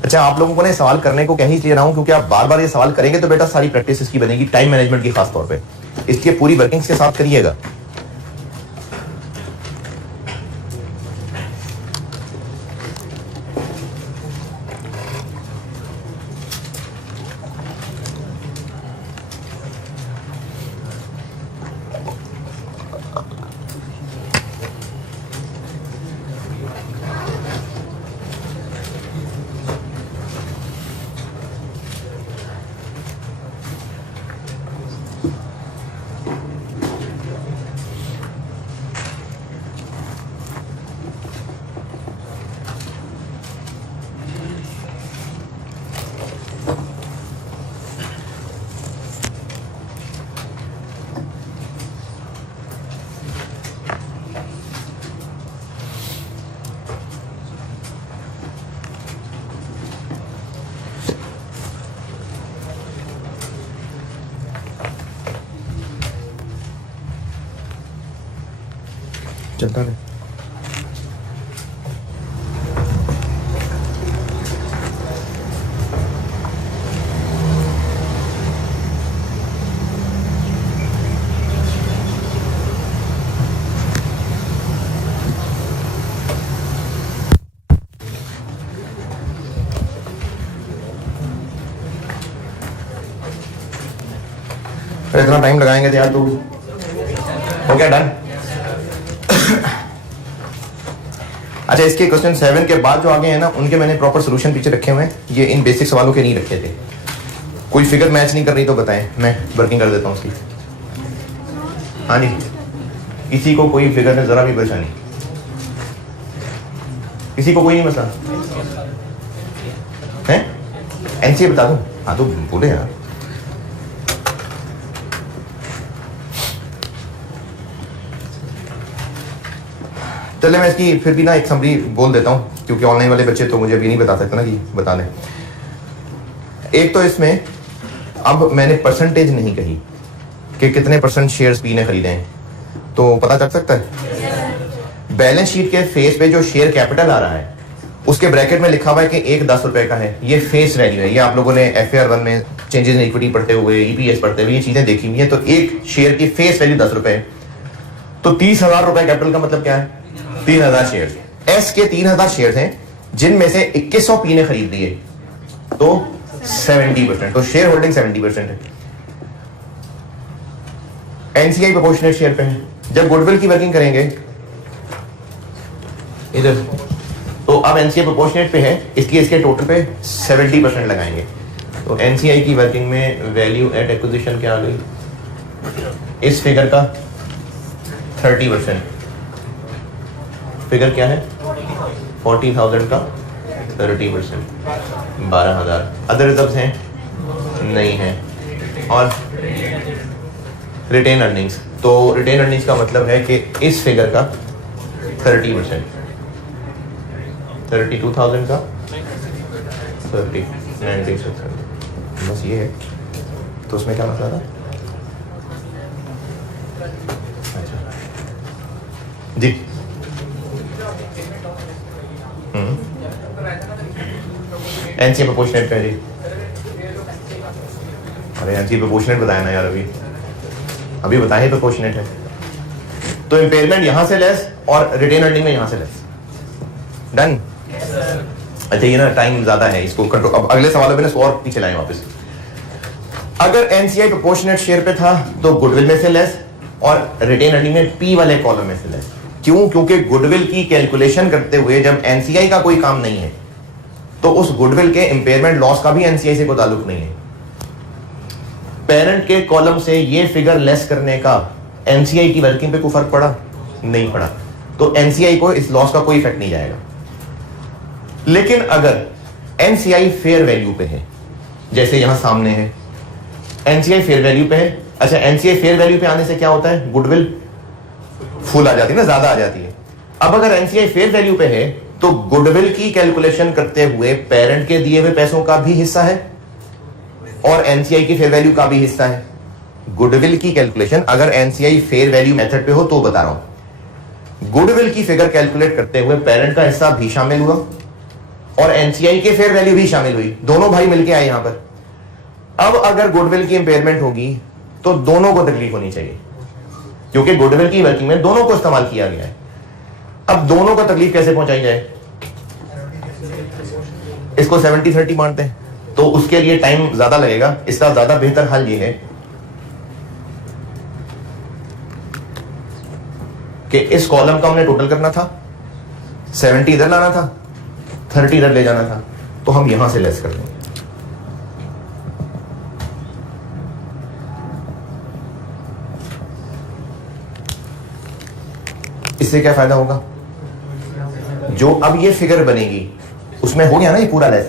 अच्छा, आप लोगों को ने सवाल करने को कहीं इसलिए रहा हूं क्योंकि आप बार बार ये सवाल करेंगे तो बेटा सारी प्रैक्टिस इसकी बनेगी, टाइम मैनेजमेंट की खास तौर पे। इसलिए पूरी वर्किंग्स के साथ करिएगा। चलता रहे। इतना टाइम लगाएंगे तो यार तू हो गया डन। अच्छा, इसके क्वेश्चन 7 के बाद जो आगे हैं ना, उनके मैंने प्रॉपर सोल्यूशन पीछे रखे हुए हैं। ये इन बेसिक सवालों के नहीं रखे थे। कोई फिगर मैच नहीं कर रही तो बताएं, मैं वर्किंग कर देता हूँ उसकी। हाँ जी, किसी को कोई फिगर में जरा भी परेशानी, किसी को कोई नहीं मसला है? एनसीए बता दूं? हाँ तो बोले यार। चले मैं इसकी फिर भी ना एक समरी बोल देता हूँ, क्योंकि ऑनलाइन वाले बच्चे तो मुझे अभी नहीं बता सकते ना कि बता दें। एक तो इसमें अब मैंने परसेंटेज नहीं कही कि कितने परसेंट शेयर्स पी ने खरीदे हैं, तो पता चल सकता है। बैलेंस शीट के फेस पे जो शेयर कैपिटल आ रहा है उसके ब्रैकेट में लिखा हुआ है कि एक 10 रुपए का है, ये फेस वैल्यू है। ये आप लोगों ने FAR 1 में चेंजेस इन इक्विटी पढ़ते हुए, EPS पढ़ते हुए ये चीजें देखी हुई है। तो एक शेयर की फेस वैल्यू 10 रुपए है, तो 30,000 रुपए कैपिटल का मतलब क्या है? 3,000 शेयर। एस के 3,000 शेयर हैं जिनमें से 2100 पी ने खरीद लिए, तो 70%, तो शेयर होल्डिंग 70% है। NCI प्रोपोर्शनेट शेयर पे है। जब गुडविल की वर्किंग करेंगे इधर, तो अब NCI प्रोपोर्शनेट पे है, इसलिए इसके टोटल पे 70% लगाएंगे। तो NCI की वर्किंग में वैल्यू एट एक्विजिशन क्या आ गई? इस फिगर का 30%। फिगर क्या है? 40,000 का 30%, 12,000। अदर रिजर्व्स हैं? नहीं है। और रिटेन अर्निंग्स, तो रिटेन अर्निंग्स का मतलब है कि इस फिगर का 30%, 32,000 का 96%, बस ये है। तो उसमें क्या मसला था? अच्छा जी, NCI प्रोपोर्शनेट पे है जी। अरे NCI प्रोपोर्शनेट बताया ना यार, अभी बताए प्रोपोर्शनेट है। तो इंपेयरमेंट यहां से लेस और रिटेन अर्निंग में यहां से लेस। डन। अच्छा ये ना टाइम ज्यादा है, इसको कंट्रोल। अब अगले सवालों पे ना और पीछे लाएं वापस। अगर NCI प्रोपोर्शनेट शेयर पे था तो गुडविल में से लेस और रिटेन अर्निंग में P वाले कॉलम में से लेस। क्यों? क्योंकि गुडविल की कैलकुलेशन करते हुए जब NCI का कोई काम नहीं है तो उस गुडविल के इंपेयरमेंट लॉस का भी NCI से कोई ताल्लुक नहीं है। पेरेंट के कॉलम से ये फिगर लेस करने का NCI की वर्किंग पे कोई फर्क पड़ा? नहीं पड़ा। तो NCI को इस लॉस का कोई इफेक्ट नहीं जाएगा। लेकिन अगर NCI फेयर वैल्यू पे है, जैसे यहां सामने है NCI फेयर वैल्यू पे है। अच्छा, NCI फेयर वैल्यू पे आने से क्या होता है? गुडविल फुल आ जाती है ना, ज्यादा आ जाती है। अब अगर NCI फेयर वैल्यू पे है तो गुडविल की कैलकुलेशन करते हुए पेरेंट के दिए हुए पैसों का भी हिस्सा है और NCI की फेयर वैल्यू का भी हिस्सा है। गुडविल की कैलकुलेशन अगर NCI फेयर वैल्यू मेथड पे हो तो बता रहा हूं, गुडविल की फिगर कैलकुलेट करते हुए पेरेंट का हिस्सा भी शामिल हुआ और NCI के फेयर वैल्यू भी शामिल हुई, दोनों भाई मिलके आए यहां पर। अब अगर गुडविल की इंपेयरमेंट होगी तो दोनों को तकलीफ होनी चाहिए, क्योंकि गुडविल की वर्किंग में दोनों को इस्तेमाल किया गया है। अब दोनों को तकलीफ कैसे पहुंचाई जाए? इसको 70-30 मानते हैं, तो उसके लिए टाइम ज्यादा लगेगा। इसका ज्यादा बेहतर हल ये है कि इस कॉलम का हमने टोटल करना था, 70 इधर लाना था, 30 इधर ले जाना था, तो हम यहां से लेस कर देंगे। इससे क्या फायदा होगा? जो अब ये फिगर बनेगी उसमें हो गया ना ये पूरा लेस।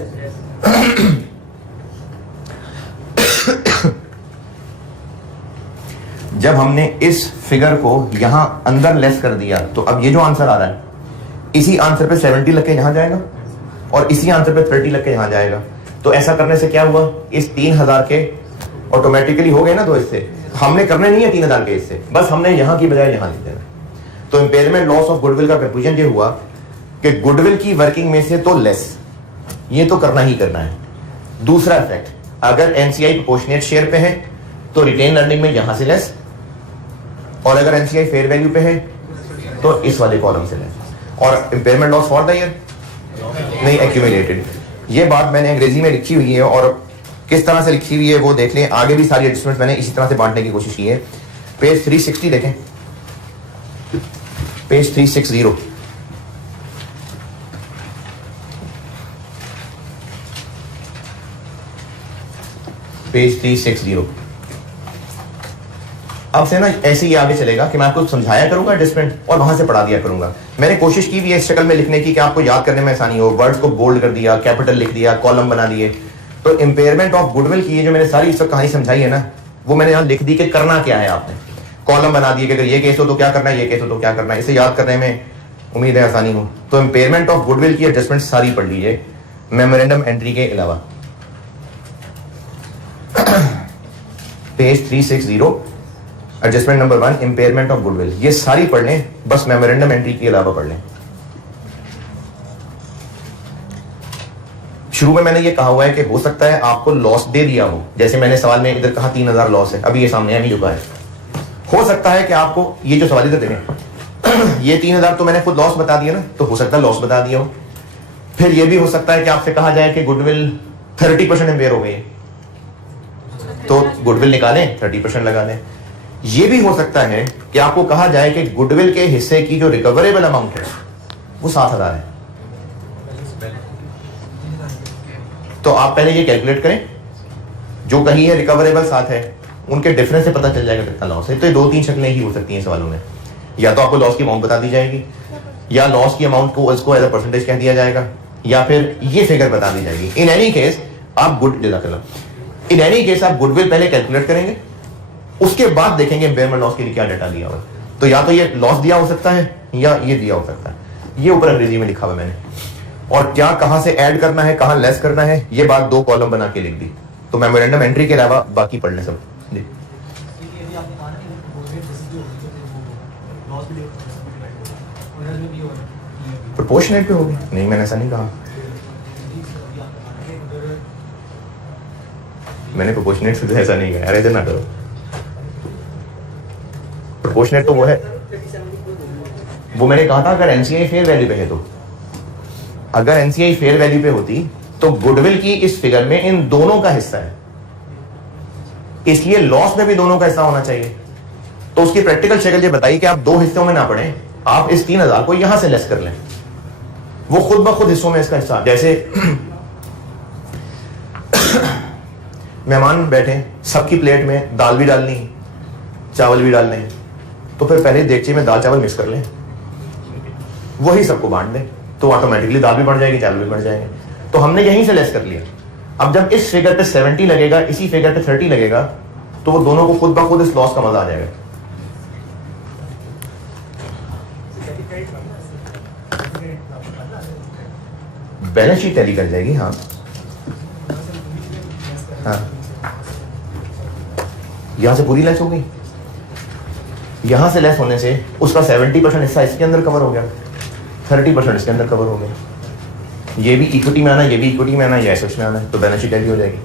जब हमने इस फिगर को यहां अंदर लेस कर दिया तो अब ये जो आंसर आ रहा है इसी आंसर पे 70 लग के यहां जाएगा और इसी आंसर पे 30 लग के यहां जाएगा। तो ऐसा करने से क्या हुआ? इस 3,000 के ऑटोमेटिकली हो गए ना, तो इससे हमने करने नहीं है 3,000 के, इससे बस हमने यहां की बजाय यहां लिख देना। तो इंपेयरमेंट लॉस ऑफ गुडविल का कंक्लूजन ये हुआ कि गुडविल की वर्किंग में से तो लेस, ये तो करना ही करना है। दूसरा इफेक्ट, अगर NCI प्रोपोर्शनेट शेयर पे है तो रिटेन अर्निंग में यहां से लेस, और अगर NCI फेयर वैल्यू पे है तो इस वाले कॉलम से लेस। और impairment loss for the year नहीं एक्यूमुलेटेड। ये बात मैंने अंग्रेजी में लिखी हुई है और किस तरह से लिखी हुई है वो देख लें। आगे भी सारी एडजस्टमेंट मैंने इसी तरह से बांटने की कोशिश की है। पेज 360 देखें, पेज 360, पेज 360। अब से ना ऐसे ही आगे चलेगा कि मैं आपको समझाया करूंगा एडजस्टमेंट और वहां से पढ़ा दिया करूंगा। मैंने कोशिश की भी है इस शक्ल में लिखने की कि आपको याद करने में आसानी हो। वर्ड्स को बोल्ड कर दिया, कैपिटल लिख दिया, कॉलम बना दिए। तो इंपेयरमेंट ऑफ गुडविल की ये जो मैंने सारी इस वक्त कहानी समझाई है ना, वो मैंने यहां लिख दी कि करना क्या है। आपने कॉलम बना दिए कि अगर ये केस हो तो क्या करना है, ये केस हो तो क्या करना है। इसे याद करने में उम्मीद है आसानी हो। तो इम्पेयरमेंट ऑफ गुडविल की एडजस्टमेंट सारी पढ़ लीजिए मेमोरेंडम एंट्री के अलावा। Page 360 adjustment number 1 impairment of goodwill, ये सारी पढ़ लें, बस मेमोरेंडम एंट्री के अलावा पढ़ लें। शुरू में मैंने ये कहा हुआ है कि हो सकता है आपको लॉस दे दिया हो, जैसे मैंने सवाल में इधर कहा 3000 लॉस है, अभी ये सामने नहीं झुका है। हो सकता है कि आपको ये जो सवाल इधर देखें ये 3000 तो मैंने खुद लॉस बता दिया ना, तो हो सकता है लॉस बता दिया हो। फिर ये भी हो सकता है कि आपसे कहा जाए कि गुडविल 30% इम्पेयर हो गई है, तो गुडविल निकालें 30% लगा लें। ये भी हो सकता है कि आपको कहा जाए कि गुडविल के हिस्से की जो रिकवरेबल अमाउंट है वो 7000 है, तो आप पहले ये कैलकुलेट करें, जो कहीं है रिकवरेबल 7 है, उनके डिफरेंस से पता चल जाएगा कितना लॉस है। तो ये 2-3 शक्लें ही हो सकती हैं सवालों में, या तो आपको लॉस की अमाउंट बता दी जाएगी, या लॉस की अमाउंट को इसको एज अ परसेंटेज कह दिया जाएगा, या फिर ये फिगर बता दी जाएगी। इन एनी केस आप गुडविल पहले कैलकुलेट करेंगे, उसके बाद देखेंगे इम्पेयरमेंट लॉस के लिए क्या डाटा दिया हुआ है। तो या तो ये लॉस दिया हो सकता है या ये दिया हो सकता है, ये ऊपर अंग्रेजी में लिखा हुआ मैंने। और क्या कहां से ऐड करना है कहां लेस करना है ये बात 2 कॉलम बना के लिख दी। तो मेमोरेंडम एंट्री के अलावा बाकी पढ़ने सब जी। प्रोपोर्शनेट पे होगी नहीं, मैंने ऐसा नहीं कहा, मैंने प्रोपोर्शनेट से ऐसा नहीं कहा, अरे इधर ना करो। प्रोपोर्शनेट तो वो है, वो मैंने कहा था अगर एनसीआई फेयर वैल्यू पे है, तो अगर एनसीआई फेयर वैल्यू पे होती तो गुडविल की इस फिगर में इन दोनों का हिस्सा है, इसलिए लॉस में भी दोनों का हिस्सा होना चाहिए। तो उसकी प्रैक्टिकल शक्ल ये बताइए कि आप 2 हिस्सों में ना पड़े, आप इस 3000 को यहां से लेस कर लें, वो खुद ब खुद हिस्सों में इसका हिस्सा। जैसे मेहमान बैठे, सबकी प्लेट में दाल भी डालनी है चावल भी डालने हैं, तो फिर पहले देगचे में दाल चावल मिक्स कर लें, वही सबको बांट दें, तो ऑटोमेटिकली दाल भी बढ़ जाएगी चावल भी बढ़ जाएंगे। तो हमने यहीं से लेस कर लिया। अब जब इस फिगर पे 70 लगेगा, इसी फिगर पे 30 लगेगा, तो वो दोनों को खुद ब खुद इस लॉस का मजा आ जाएगा। बैलेंस शीट टैली कर जाएगी। हाँ हाँ, यहां से पूरी लेस हो गई, यहां से लेस होने से उसका 70% हिस्सा इसके अंदर कवर हो गया, 30% इसके अंदर कवर हो गया। ये भी इक्विटी में आना, ये भी इक्विटी में आना, ये एसेट्स में आना, तो बैलेंस शीट टैली हो जाएगी।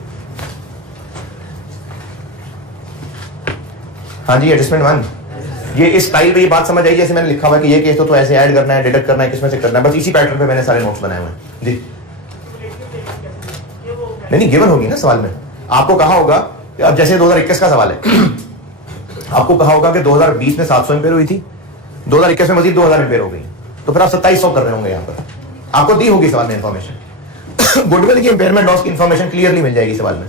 हाँ जी, एडजस्टमेंट 1, ये इस स्टाइल पे ये बात समझ आई, जैसे मैंने लिखा हुआ है कि ये केस तो ऐसे ऐड करना है, डिडक्ट करना है, किसमें से करना है, बस इसी पैटर्न पे मैंने सारे नोट्स बनाए हुए हैं जी। नहीं गिवन होगी ना सवाल में, आपको कहा होगा, अब जैसे 2021 का सवाल है, आपको कहा होगा कि 2020 में 700 एम्पेयर हुई थी, 2021 में मजीद 2000 एम्पेयर हो गई, तो फिर आप 2700 कर रहे होंगे। यहाँ पर आपको दी होगी सवाल में इंफॉर्मेशन, गुडविल की इम्पेयरमेंट लॉस की इंफॉर्मेशन क्लियरली मिल जाएगी सवाल में।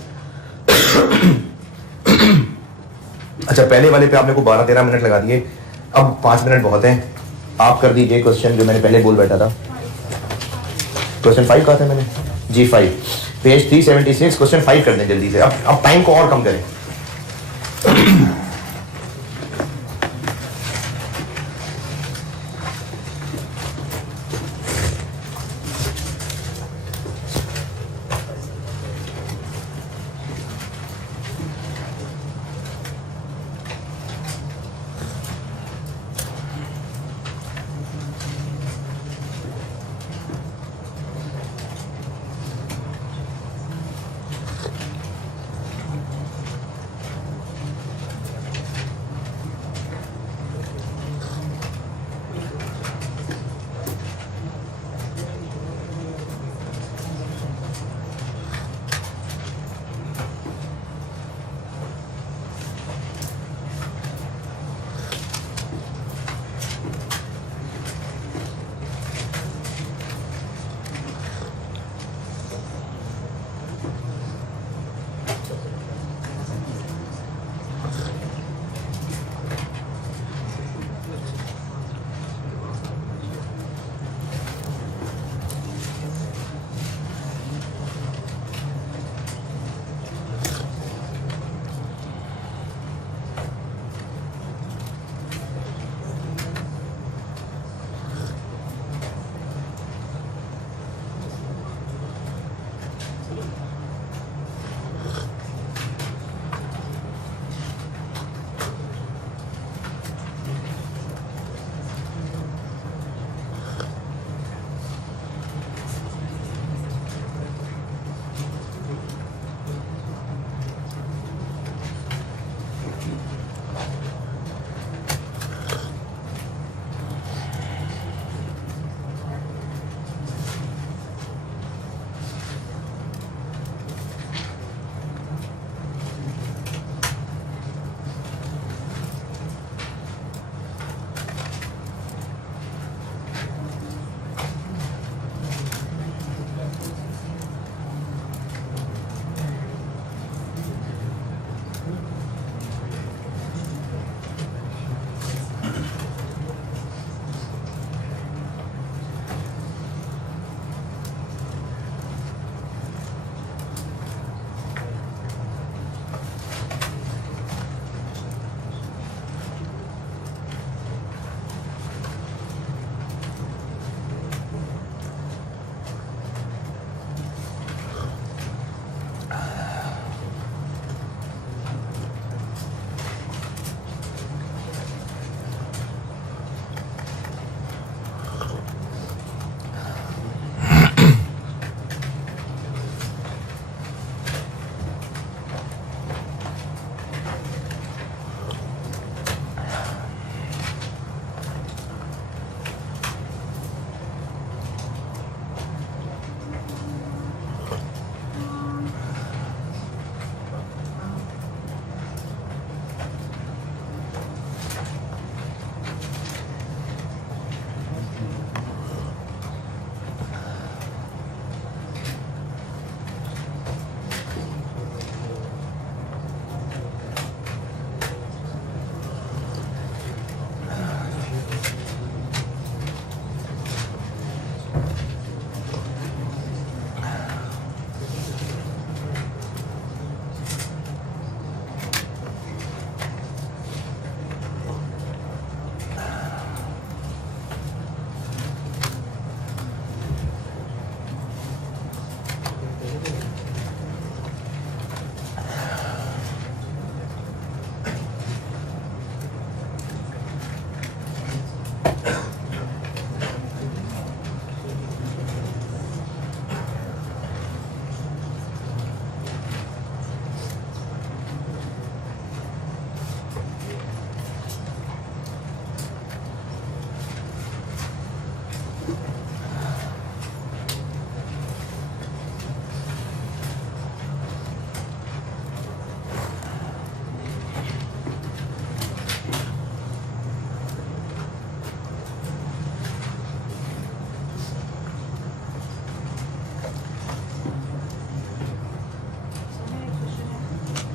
अच्छा, पहले वाले पे आपने को 12-13 मिनट लगा दिए, अब 5 मिनट बहुत हैं, आप कर दीजिए क्वेश्चन जो मैंने पहले बोल बैठा था। क्वेश्चन 5 कहा था मैंने जी, 5 पेज 376, क्वेश्चन 5 कर दें जल्दी से, अब टाइम को और कम करें।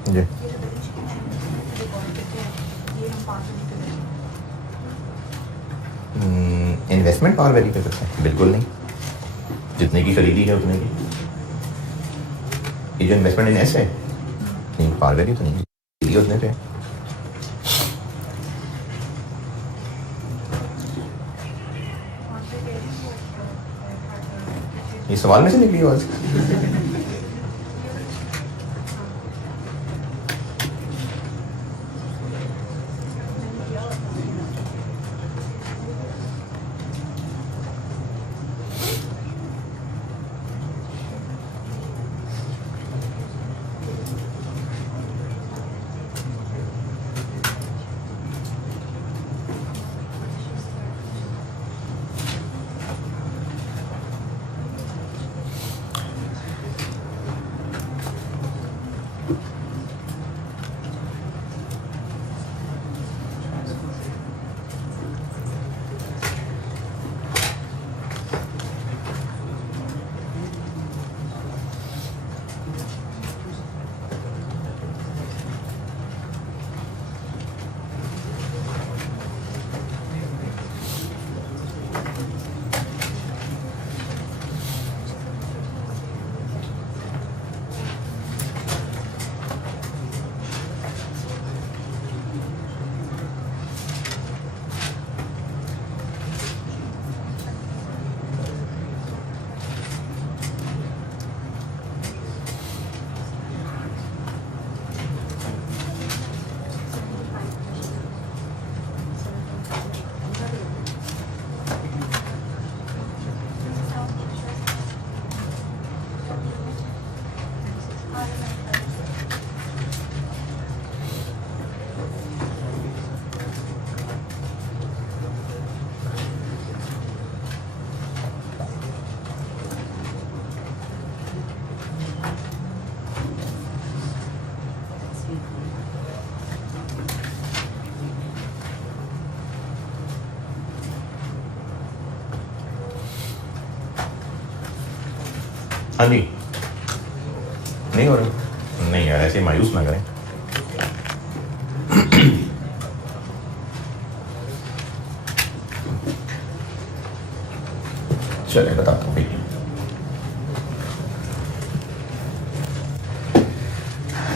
जी इन्वेस्टमेंट पावर वेरी कर सकते हैं? बिल्कुल नहीं, जितने की खरीदी है उतने की। ये जो इन्वेस्टमेंट इन एस है, नहीं पावर वेरी तो नहीं, खरीदी उतने पे। ये सवाल में से निकली आवाज। हाँ जी, नहीं हो रहा? नहीं यार, ऐसे मायूस ना करें। चले बताता हूँ।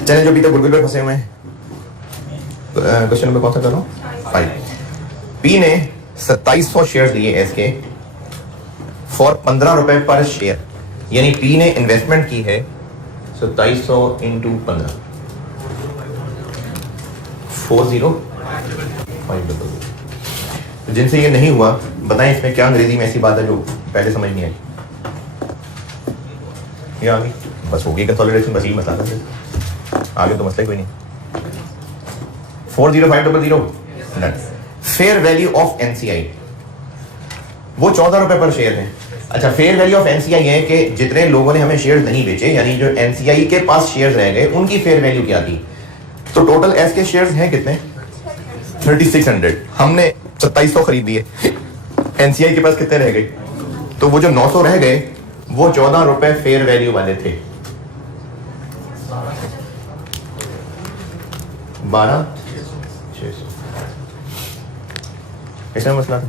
चलें, जो अभी तक गुडविल पे फंसे हुए हैं, क्वेश्चन नंबर कौन सा कर रहा हूँ? 5। पी ने 2700 शेयर लिए एस के फॉर 15 रुपए पर शेयर, यानी पी ने इन्वेस्टमेंट की है 2700 इंटू 15, 40,500। तो जिनसे ये नहीं हुआ बताएं इसमें क्या अंग्रेजी में ऐसी बात है जो पहले समझ नहीं आई? ये आ गई, बस हो गई कंसोलिडेशन, बस यही मसला था, आगे तो मसला कोई नहीं। 40,500 फेयर वैल्यू ऑफ एनसीआई, वो 14 रुपए पर शेयर है। अच्छा, फेयर वैल्यू ऑफ एनसीआई है कि जितने लोगों ने हमें शेयर नहीं बेचे, यानी जो एनसीआई के पास शेयर रह गए, उनकी फेयर वैल्यू क्या थी। तो टोटल एस के शेयर्स हैं कितने? 3600। हमने 2700 खरीद लिए, एनसीआई के पास कितने रह गए? तो वो जो 900 रह गए वो 14 रुपए फेयर वैल्यू वाले थे। 12,600। ऐसा मसला था।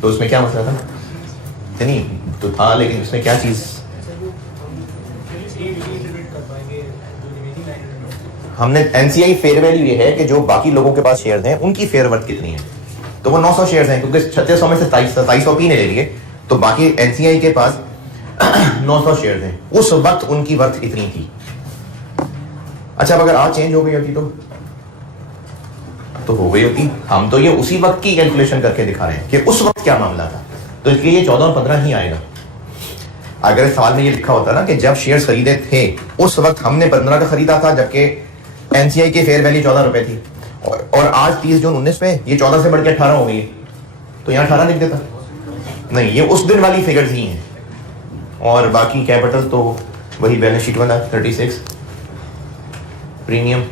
तो उसमें क्या मसला था? नहीं तो था, लेकिन उसमें क्या चीज? हमने एनसीआई फेयर वैल्यू ये है कि जो बाकी लोगों के पास शेयर्स हैं उनकी फेयर वर्थ कितनी है। तो वो 900 शेयर्स हैं, क्योंकि 3600 में से 2700 पी ने ले लिए, तो बाकी एनसीआई के पास 900 शेयर्स हैं। उस वक्त उनकी वर्थ इतनी थी। अच्छा, अब अगर आज चेंज हो गई होती तो हो गई होती। हम तो ये उसी वक्त की कैलकुलेशन करके दिखा रहे हैं कि उस वक्त क्या मामला था, तो इसलिए ये 14 और 15 ही आएगा। अगर सवाल में ये लिखा होता ना कि जब शेयर्स खरीदे थे उस वक्त हमने 15 का खरीदा था, जबकि एनसीआई की फेयर वैल्यू 14 रुपए थी, और आज 30 जून 19 पे ये 14 से बढ़ के 18 हो गई, तो यहाँ 18 लिख देता। नहीं, ये उस दिन वाली फिगर्स ही हैं, और बाकी कैपिटल तो वही बैलेंस शीट वाला 36, प्रीमियम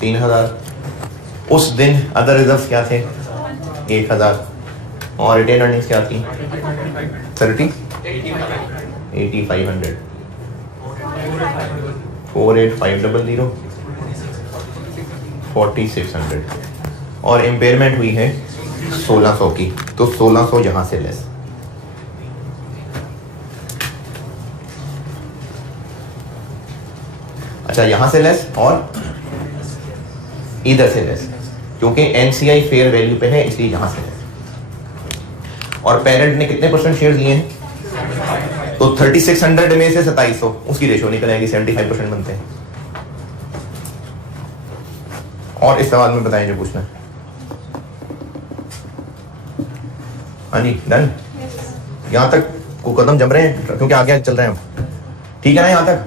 3000, उस दिन अदर रिजर्व्स क्या थे 1000, और रिटेन अर्निंग्स क्या थी 8500, 48500, 4600, और इम्पेयरमेंट हुई है 1600 की, तो 1600 यहां से लेस। अच्छा, यहां से लेस और इधर से लेस, क्योंकि एनसीआई फेयर वैल्यू पे है इसलिए यहां से लेस। और पेरेंट ने कितने परसेंट शेयर लिए हैं? तो 3600 में से 2700, उसकी रेशो निकल आएगी, 75% बनते हैं। और इस सवाल में बताएं जो पूछना है। हाँ जी, डन। यहां तक को कदम जम रहे हैं क्योंकि आगे चल रहे हैं हम, ठीक है ना? यहां तक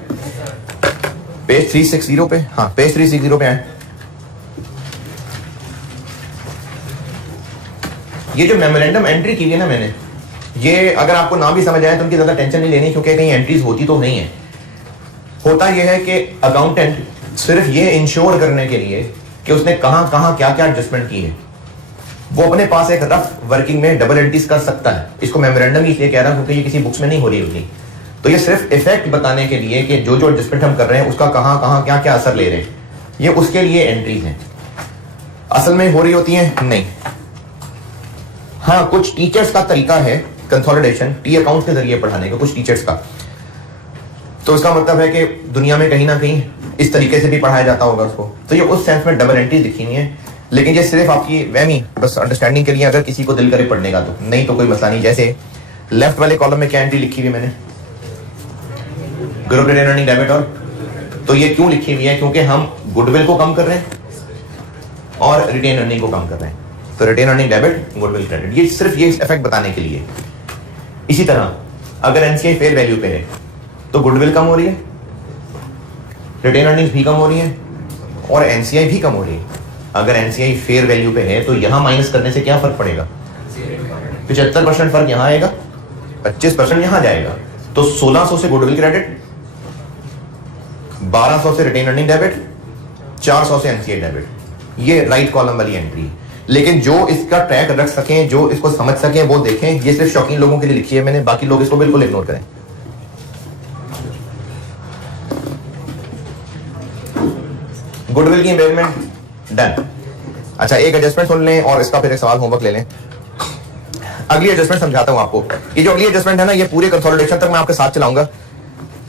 पेज 360 पे, हाँ पेज 360 पे आए। ये जो मेमोरेंडम एंट्री की है ना मैंने, ये अगर आपको ना भी समझ आए तो उनकी ज्यादा टेंशन नहीं लेनी, क्योंकि कहीं एंट्रीज होती तो नहीं है। होता यह है कि अकाउंटेंट सिर्फ ये इंश्योर करने के लिए कि उसने कहां कहां क्या क्या एडजस्टमेंट की है, वो अपने पास एक रफ वर्किंग में डबल एंट्रीज कर सकता है। इसको मेमोरेंडम इसलिए कह रहा हूं क्योंकि ये किसी बुक्स में नहीं हो रही होती। तो ये सिर्फ इफेक्ट बताने के लिए कि जो जो एडजस्टमेंट हम कर रहे हैं उसका कहां कहां क्या क्या असर ले रहे हैं, ये उसके लिए एंट्रीज हैं। असल में हो रही होती हैं नहीं। हाँ, कुछ टीचर्स का तरीका है कंसोलिडेशन टी अकाउंट के जरिए पढ़ाने का, कुछ टीचर्स का। तो इसका मतलब है कि दुनिया में कहीं ना कहीं इस तरीके से भी पढ़ाया जाता होगा उसको। तो ये उस सेंस में डबल एंट्रीज लिखी हुई है, लेकिन ये सिर्फ आपकी वहमी बस अंडरस्टैंडिंग के लिए, अगर किसी को दिल करे पढ़ने का तो, नहीं तो कोई मसला नहीं। जैसे लेफ्ट वाले कॉलम में क्या एंट्री लिखी हुई मैंने, ग्रुप रिटेन अर्निंग डेबिट, और तो ये क्यों लिखी हुई है? क्योंकि हम गुडविल को कम कर रहे हैं और रिटेन अर्निंग को कम कर रहे हैं। तो retain earning debit, goodwill credit, ये सिर्फ ये इफेक्ट बताने के लिए। इसी तरह अगर एनसीआई फेयर वैल्यू पे है तो गुडविल कम हो रही है, रिटेन अर्निंग्स भी कम हो रही है, और एनसीआई भी कम हो रही है। अगर एनसीआई फेयर वैल्यू पे है तो यहां माइनस करने से क्या फर्क पड़ेगा? 75% फर्क यहां आएगा, 25% यहां जाएगा। तो 1600 से गुडविल क्रेडिट, 1200 से रिटेन अर्निंग डेबिट, 400 से एनसीआई डेबिट। ये राइट कॉलम वाली एंट्री। लेकिन जो इसका ट्रैक रख सकें, जो इसको समझ सकें, वो देखें। ये सिर्फ शौकीन लोगों के लिए लिखी है मैंने, बाकी लोग इसको बिल्कुल इग्नोर करें। गुडविल की इम्पेयरमेंट डन। अच्छा, एक एडजस्टमेंट सुन लें और इसका फिर एक सवाल होमवर्क ले लें। अगली एडजस्टमेंट समझाता हूं आपको। ये जो अगली एडजस्टमेंट है ना, ये पूरे कंसोलिडेशन तक मैं आपके साथ चलाऊंगा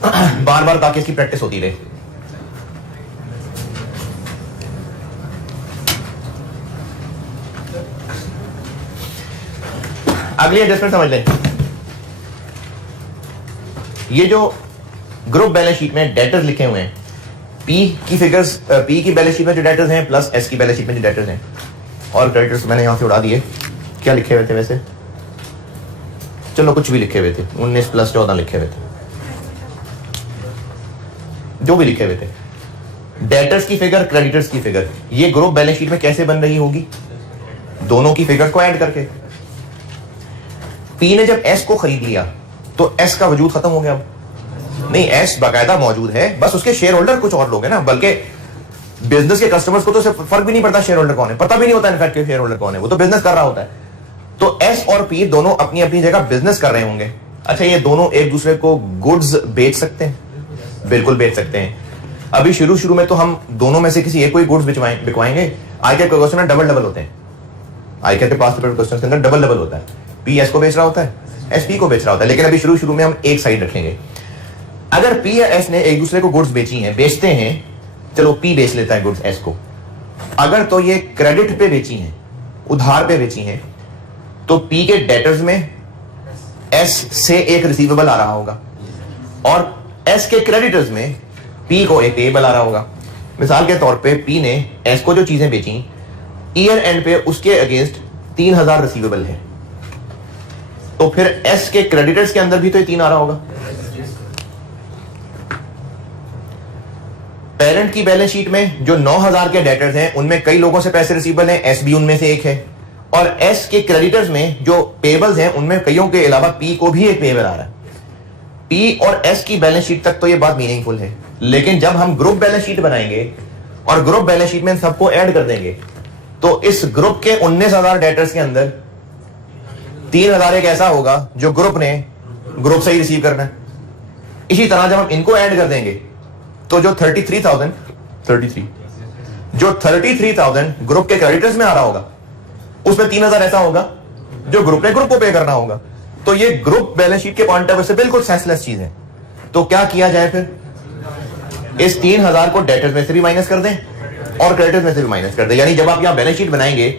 बार बार, ताकि इसकी प्रैक्टिस होती रहे। अगली एडजस्टमेंट समझ लें। ये जो ग्रुप बैलेंस शीट में डेटर्स लिखे हुए हैं, पी की फिगर्स, पी की बैलेंस शीट में जो डेटर्स हैं प्लस एस की बैलेंस शीट में जो डेटर्स हैं, और क्रेडिटर्स मैंने यहां से उड़ा दिए। क्या लिखे हुए थे वैसे? चलो कुछ भी लिखे हुए थे, 19 + 14 लिखे हुए थे, जो भी लिखे हुए थे। डेटर्स की फिगर, क्रेडिटर्स की फिगर, ये ग्रुप बैलेंस शीट में कैसे बन रही होगी? दोनों की फिगर को ऐड करके। पी ने जब एस को खरीद लिया तो एस का वजूद खत्म हो गया। अब नहीं, एस बाकायदा मौजूद है, बस उसके शेयर होल्डर कुछ और लोग हैं ना। बल्कि बिजनेस के कस्टमर्स को तो फर्क भी नहीं पड़ता शेयर होल्डर कौन है, पता भी नहीं होता इनफैक्ट शेयर होल्डर कौन है, वो तो बिजनेस कर रहा होता है। तो एस और पी दोनों अपनी अपनी जगह बिजनेस कर रहे होंगे। अच्छा, ये दोनों एक दूसरे को गुड्स बेच सकते हैं? बिल्कुल बेच सकते हैं। अभी शुरू शुरू में तो हम दोनों में से किसी एक को ही गुड्स बिकवाएंगे। आईके के क्वेश्चन में डबल डबल होते हैं। आईके के पास क्वेश्चन के अंदर डबल डबल होता है। पी एस को बेच रहा होता है, एस पी को बेच रहा होता है। लेकिन अभी शुरू शुरू में हम एक साइड रखेंगे। अगर पी या एस ने एक दूसरे को गुड्स बेची हैं, बेचते हैं, चलो पी बेच लेता है गुड्स एस को। अगर तो ये क्रेडिट पे बेची हैं, उधार पे बेची हैं, तो पी के डेटर्स में एस से एक रिसीवेबल आ रहा होगा और एस के क्रेडिटर्स में पी को एक पेएबल आ रहा होगा। मिसाल के तौर पे पी ने एस को जो चीजें बेची, ईयर एंड पे उसके अगेंस्ट 3000 रिसीवेबल है, तो फिर एस के क्रेडिटर्स के अंदर भी तो ये 3 आ रहा होगा। पेरेंट की बैलेंस शीट में जो 9000 के डेटर्स हैं, उनमें कई लोगों से पैसे रिसीवेबल हैं, एस भी उनमें से एक है। और एस के क्रेडिटर्स में जो पेबल्स हैं, उनमें कईयों के अलावा पी को भी एक पेबल आ रहा है। पी और एस की बैलेंस शीट तक तो ये बात मीनिंगफुल है, लेकिन जब हम ग्रुप बैलेंस शीट बनाएंगे और ग्रुप बैलेंस शीट में सबको ऐड कर देंगे, तो इस ग्रुप के 19000 डेटर्स के अंदर 3000 एक ऐसा होगा जो ग्रुप ने ग्रुप से ही रिसीव करना है। इसी तरह जब हम इनको ऐड कर देंगे तो जो 33,000 ग्रुप के क्रेडिटर्स में आ रहा होगा, उसमें 3000 ऐसा होगा जो ग्रुप ने ग्रुप को पे करना होगा। तो ये ग्रुप बैलेंस शीट के पॉइंट ऑफ व्यू से बिल्कुल सेंसलेस चीज है। तो क्या किया जाए फिर? इस 3000 को डेटर्स में से भी माइनस कर दें और क्रेडिटर्स में से भी माइनस कर दें। यानी जब आप यहां बैलेंस शीट बनाएंगे,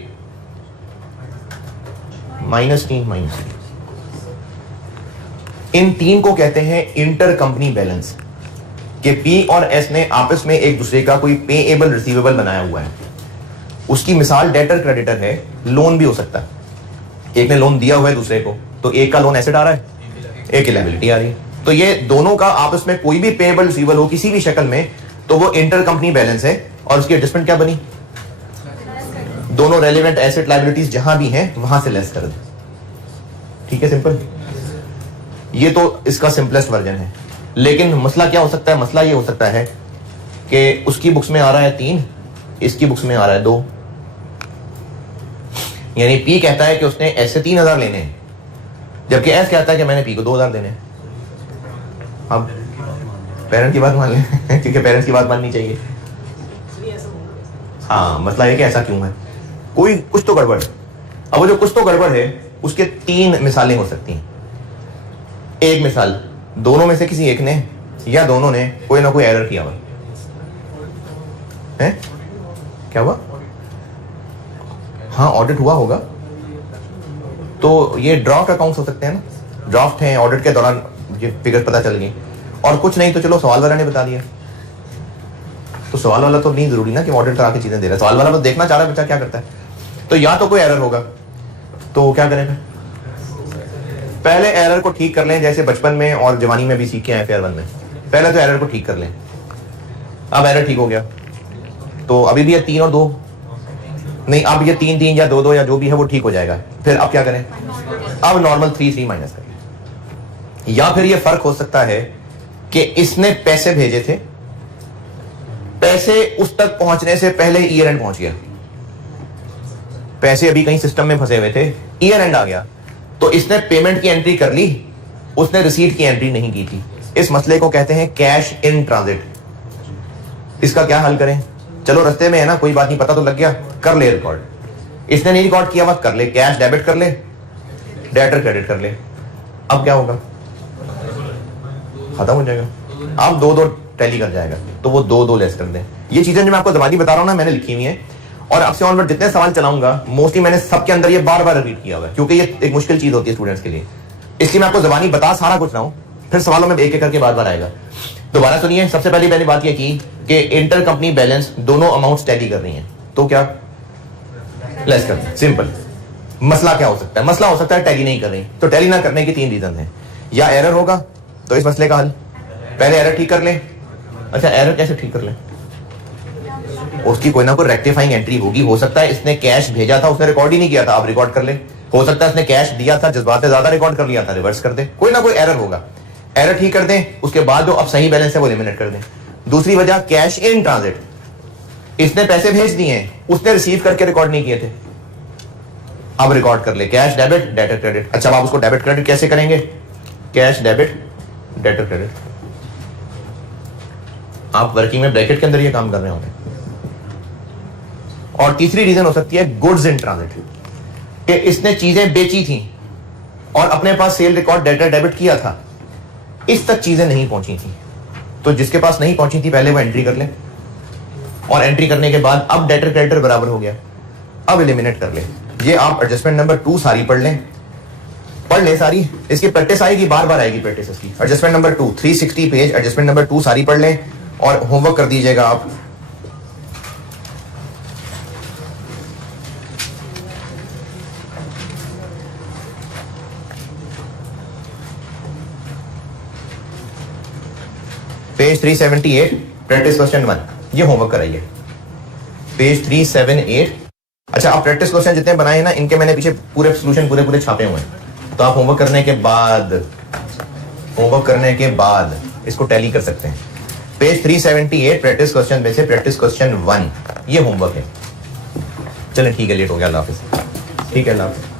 -3 इन 3 को कहते हैं इंटर कंपनी बैलेंस, कि पी और एस ने आपस में एक दूसरे का कोई पेएबल रिसीवेबल बनाया हुआ है। उसकी मिसाल डेटर क्रेडिटर है, लोन भी हो सकता है। एक ने लोन दिया हुआ है दूसरे को, तो एक का लोन एसेट आ रहा है, एक की लायबिलिटी आ रही है। तो ये दोनों का आपस में कोई भी पेएबल रिसीवेबल हो किसी भी शक्ल में, तो वो इंटर कंपनी बैलेंस है। और उसकी एडजस्टमेंट क्या बनी? दोनों रेलेवेंट एसेट लायबिलिटीज जहां भी हैं वहां से लेस कर दे। ठीक है, सिंपल। ये तो इसका सिंपलेस्ट वर्जन है। लेकिन मसला क्या हो सकता है? मसला ये हो सकता है कि उसकी बुक्स में आ रहा है 3, इसकी बुक्स में आ रहा है 2। यानी पी कहता है कि उसने एस से 3000 लेने हैं, जबकि एस कहता है कि मैंने पी को 2000 देने हैं। अब पेरेंट की बात मान लें क्योंकि पेरेंट्स की बात माननी चाहिए। हाँ, मसला ये कि ऐसा क्यों है, कोई कुछ तो गड़बड़ है। अब वो जो कुछ तो गड़बड़ है, उसके 3 मिसालें हो सकती हैं। एक मिसाल, दोनों में से किसी एक ने या दोनों ने कोई ना कोई एरर किया हुआ है। क्या हुआ? हाँ, ऑडिट हुआ होगा, तो ये ड्राफ्ट अकाउंट्स हो सकते हैं ना। ड्राफ्ट हैं, ऑडिट के दौरान ये फिगर पता चल गई। और कुछ नहीं तो चलो सवाल वाला ने बता दिया, तो सवाल वाला तो नहीं जरूरी ना कि ऑडिट करा के चीजें दे रहा है। सवाल वाला तो देखना चाह रहा है बच्चा क्या करता है। तो या तो कोई एरर होगा, तो क्या करें फिर? पहले एरर को ठीक कर लें, जैसे बचपन में और जवानी में भी सीख के आए फेयर 1 में। पहले तो एरर को ठीक कर लें। अब एरर ठीक हो गया, तो अभी भी ये 3 और 2 नहीं, अब ये 3 या 2 या जो भी है वो ठीक हो जाएगा। फिर अब क्या करें? अब नॉर्मल 3 माइनस करें। या फिर ये फर्क हो सकता है कि इसने पैसे भेजे थे, पैसे उस तक पहुंचने से पहले ईयर एंड पहुंच गया, पैसे अभी कहीं सिस्टम में फंसे हुए थे, ईयर एंड आ गया, तो इसने पेमेंट की एंट्री कर ली, उसने रिसीट की एंट्री नहीं की थी। इस मसले को कहते हैं कैश इन ट्रांजिट। इसका क्या हल करें? चलो रास्ते में है ना, कोई बात नहीं, पता तो लग गया, कर ले रिकॉर्ड। इसने नहीं रिकॉर्ड किया, मत कर ले, कैश डेबिट कर ले, डेटर क्रेडिट कर ले। अब क्या होगा? खत्म हो जाएगा। आप 2-2 टैली कर जाएगा, तो वो 2-2 लेस कर दें। ये चीजें जो मैं आपको जबानी बता रहा हूं ना, मैंने लिखी हुई है, और अब से ऑनवर्ड जितने सवाल चलाऊंगा मोस्टली मैंने सबके अंदर ये बार-बार रिपीट किया हुआ है, क्योंकि ये एक मुश्किल चीज होती है स्टूडेंट्स के लिए। इसलिए मैं आपको जबानी बता सारा कुछ रहा हूं, फिर सवालों में एक एक करके बार-बार आएगा। दोबारा सुनिए। सबसे पहले मैंने बात ये की कि इंटर कंपनी बैलेंस दोनों अमाउंट्स टैली कर रही हैं, तो क्या लेस कर दें। सिंपल। मसला क्या हो सकता है? मसला हो सकता है टैली नहीं कर रही, तो टैली ना करने के 3 रीजन हैं। या एरर होगा, तो इस मसले का हल पहले एरर ठीक कर लें। अच्छा, एरर कैसे ठीक कर लें? उसकी कोई ना कोई रेक्टिफाइंग एंट्री होगी। हो सकता है इसने कैश भेजा था, उसने रिकॉर्ड ही नहीं किया था, आप रिकॉर्ड कर ले। हो सकता है इसने कैश दिया था, जज्बात से ज्यादा रिकॉर्ड कर लिया था, रिवर्स कर दे। कोई ना कोई एरर होगा, एरर ठीक कर दें। उसके बाद जो अब सही बैलेंस है वो एलिमिनेट कर दें। दूसरी वजह कैश इन ट्रांजिट, इसने पैसे भेज दिए हैं, उसने रिसीव करके रिकॉर्ड नहीं किए थे, अब रिकॉर्ड कर ले। Cash debit, debtor credit. अच्छा, आप उसको डेबिट क्रेडिट कैसे करेंगे? Cash debit, debtor credit. आप वर्किंग में ब्रैकेट के अंदर ये काम कर रहे होंगे। और तीसरी रीजन हो सकती है गुड्स इन ट्रांजिट, कि इसने चीजें बेची थी और अपने पास सेल रिकॉर्ड डेटर डेबिट किया था, इस तक चीजें नहीं पहुंची थी, तो जिसके पास नहीं पहुंची थी पहले वो एंट्री कर ले, और एंट्री करने के बाद अब डेटर क्रेडिटर बराबर हो गया, अब एलिमिनेट कर ले। ये आप एडजस्टमेंट नंबर 2 सारी पढ़ लें सारी। इसकी प्रैक्टिस आएगी, बार बार आएगी प्रैक्टिस इसकी। Adjustment number 2 360 page, adjustment number 2 सारी पढ़ लें और होमवर्क कर दीजिएगा आप। पेज 378 प्रैक्टिस क्वेश्चन 1, ये होमवर्क कराइए। पेज 378। अच्छा, आप प्रैक्टिस क्वेश्चन जितने बनाए हैं ना, इनके मैंने पीछे पूरे सोल्यूशन पूरे छापे हुए हैं, तो आप होमवर्क करने के बाद इसको टैली कर सकते हैं। पेज 378 प्रैक्टिस क्वेश्चन में से प्रैक्टिस क्वेश्चन 1, ये होमवर्क है। चलें ठीक है, लेट हो गया, अल्लाह हाफिज़। ठीक है, अल्लाह हाफिज़।